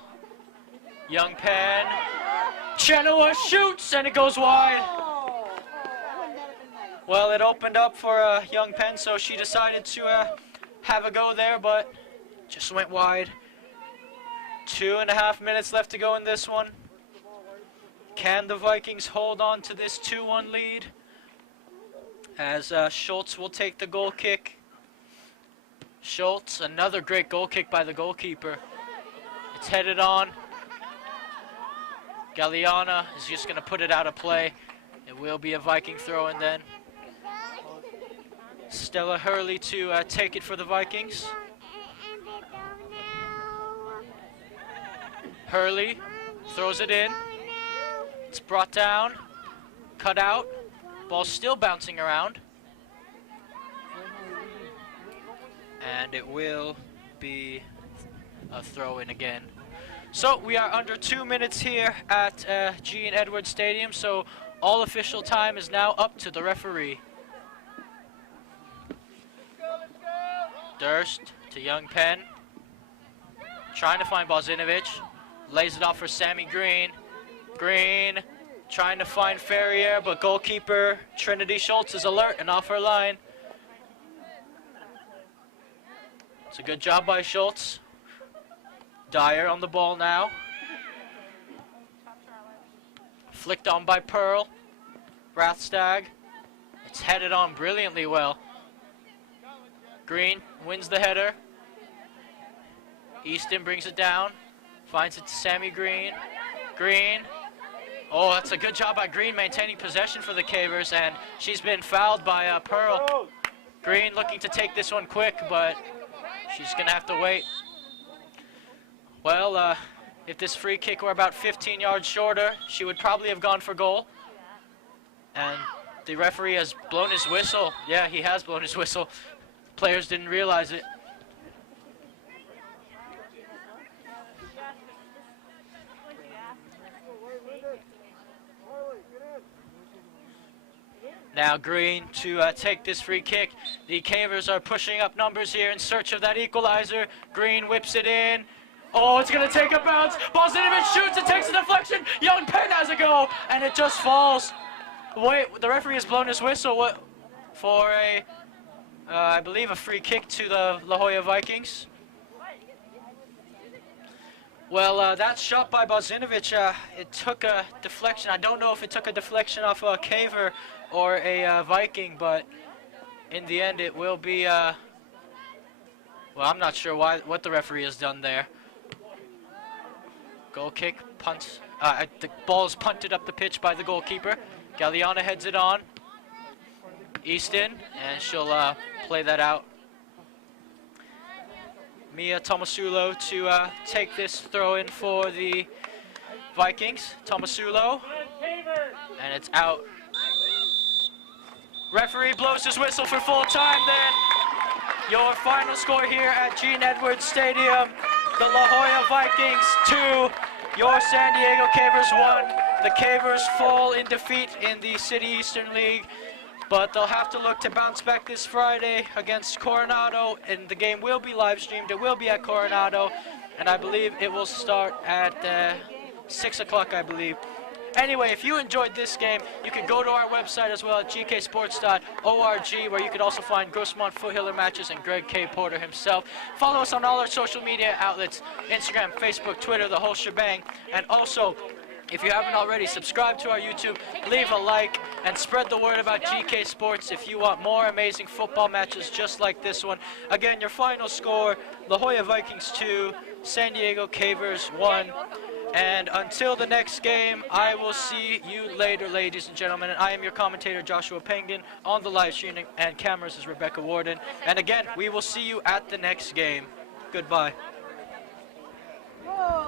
Young Penn. Genoa shoots, and it goes wide. Well, it opened up for Young Penn, so she decided to have a go there, but just went wide. 2.5 minutes left to go in this one. Can the Vikings hold on to this 2-1 lead? As Schultz will take the goal kick. Schultz, another great goal kick by the goalkeeper. It's headed on. Galliana is just going to put it out of play. It will be a Viking throw, and then Stella Hurley to take it for the Vikings. Hurley throws it in. It's brought down, cut out. Ball's still bouncing around. And it will be a throw in again. So we are under 2 minutes here at Gene Edwards Stadium. So all official time is now up to the referee. Durst to Young Penn. Trying to find Balzinovich. Lays it off for Sammy Green. Green trying to find Ferrier, but goalkeeper Trinity Schultz is alert and off her line. It's a good job by Schultz. Dyer on the ball now. Flicked on by Pearl. Rathstag. It's headed on brilliantly well. Green wins the header. Easton brings it down. Finds it to Sammy Green. Green. Oh, that's a good job by Green maintaining possession for the Cavers, and she's been fouled by Pearl. Green looking to take this one quick, but she's going to have to wait. Well, if this free kick were about 15 yards shorter, she would probably have gone for goal. And the referee has blown his whistle. Yeah, he has blown his whistle. Players didn't realize it. Now Green to take this free kick. The Cavers are pushing up numbers here in search of that equalizer. Green whips it in. Oh, it's going to take a bounce. Bozinovic shoots, it takes a deflection. Young Penn has a go, and it just falls. Wait, the referee has blown his whistle for a, I believe, a free kick to the La Jolla Vikings. Well, that shot by Bozinovic, it took a deflection. I don't know if it took a deflection off a Caver or a Viking, but in the end it will be, well, I'm not sure what the referee has done there. Goal kick, punt. The ball is punted up the pitch by the goalkeeper. Galliana heads it on. Easton, and she'll play that out. Mia Tomasulo to take this throw in for the Vikings. Tomasulo, and it's out. Referee blows his whistle for full time then. Your final score here at Gene Edwards Stadium. The La Jolla Vikings 2, your San Diego Cavers 1. The Cavers fall in defeat in the City Eastern League, but they'll have to look to bounce back this Friday against Coronado, and the game will be live streamed. It will be at Coronado, and I believe it will start at 6 o'clock, I believe. Anyway, if you enjoyed this game, you can go to our website as well at gksports.org, where you can also find Grossmont Foothiller matches and Greg K. Porter himself. Follow us on all our social media outlets, Instagram, Facebook, Twitter, the whole shebang. And also, if you haven't already, subscribe to our YouTube, leave a like, and spread the word about GK Sports if you want more amazing football matches just like this one. Again, your final score, La Jolla Vikings 2, San Diego Cavers 1. And until the next game, I will see you later, ladies and gentlemen. And I am your commentator, Joshua Pangan. On the live streaming and cameras is Rebecca Worden. And again, we will see you at the next game. Goodbye. Whoa.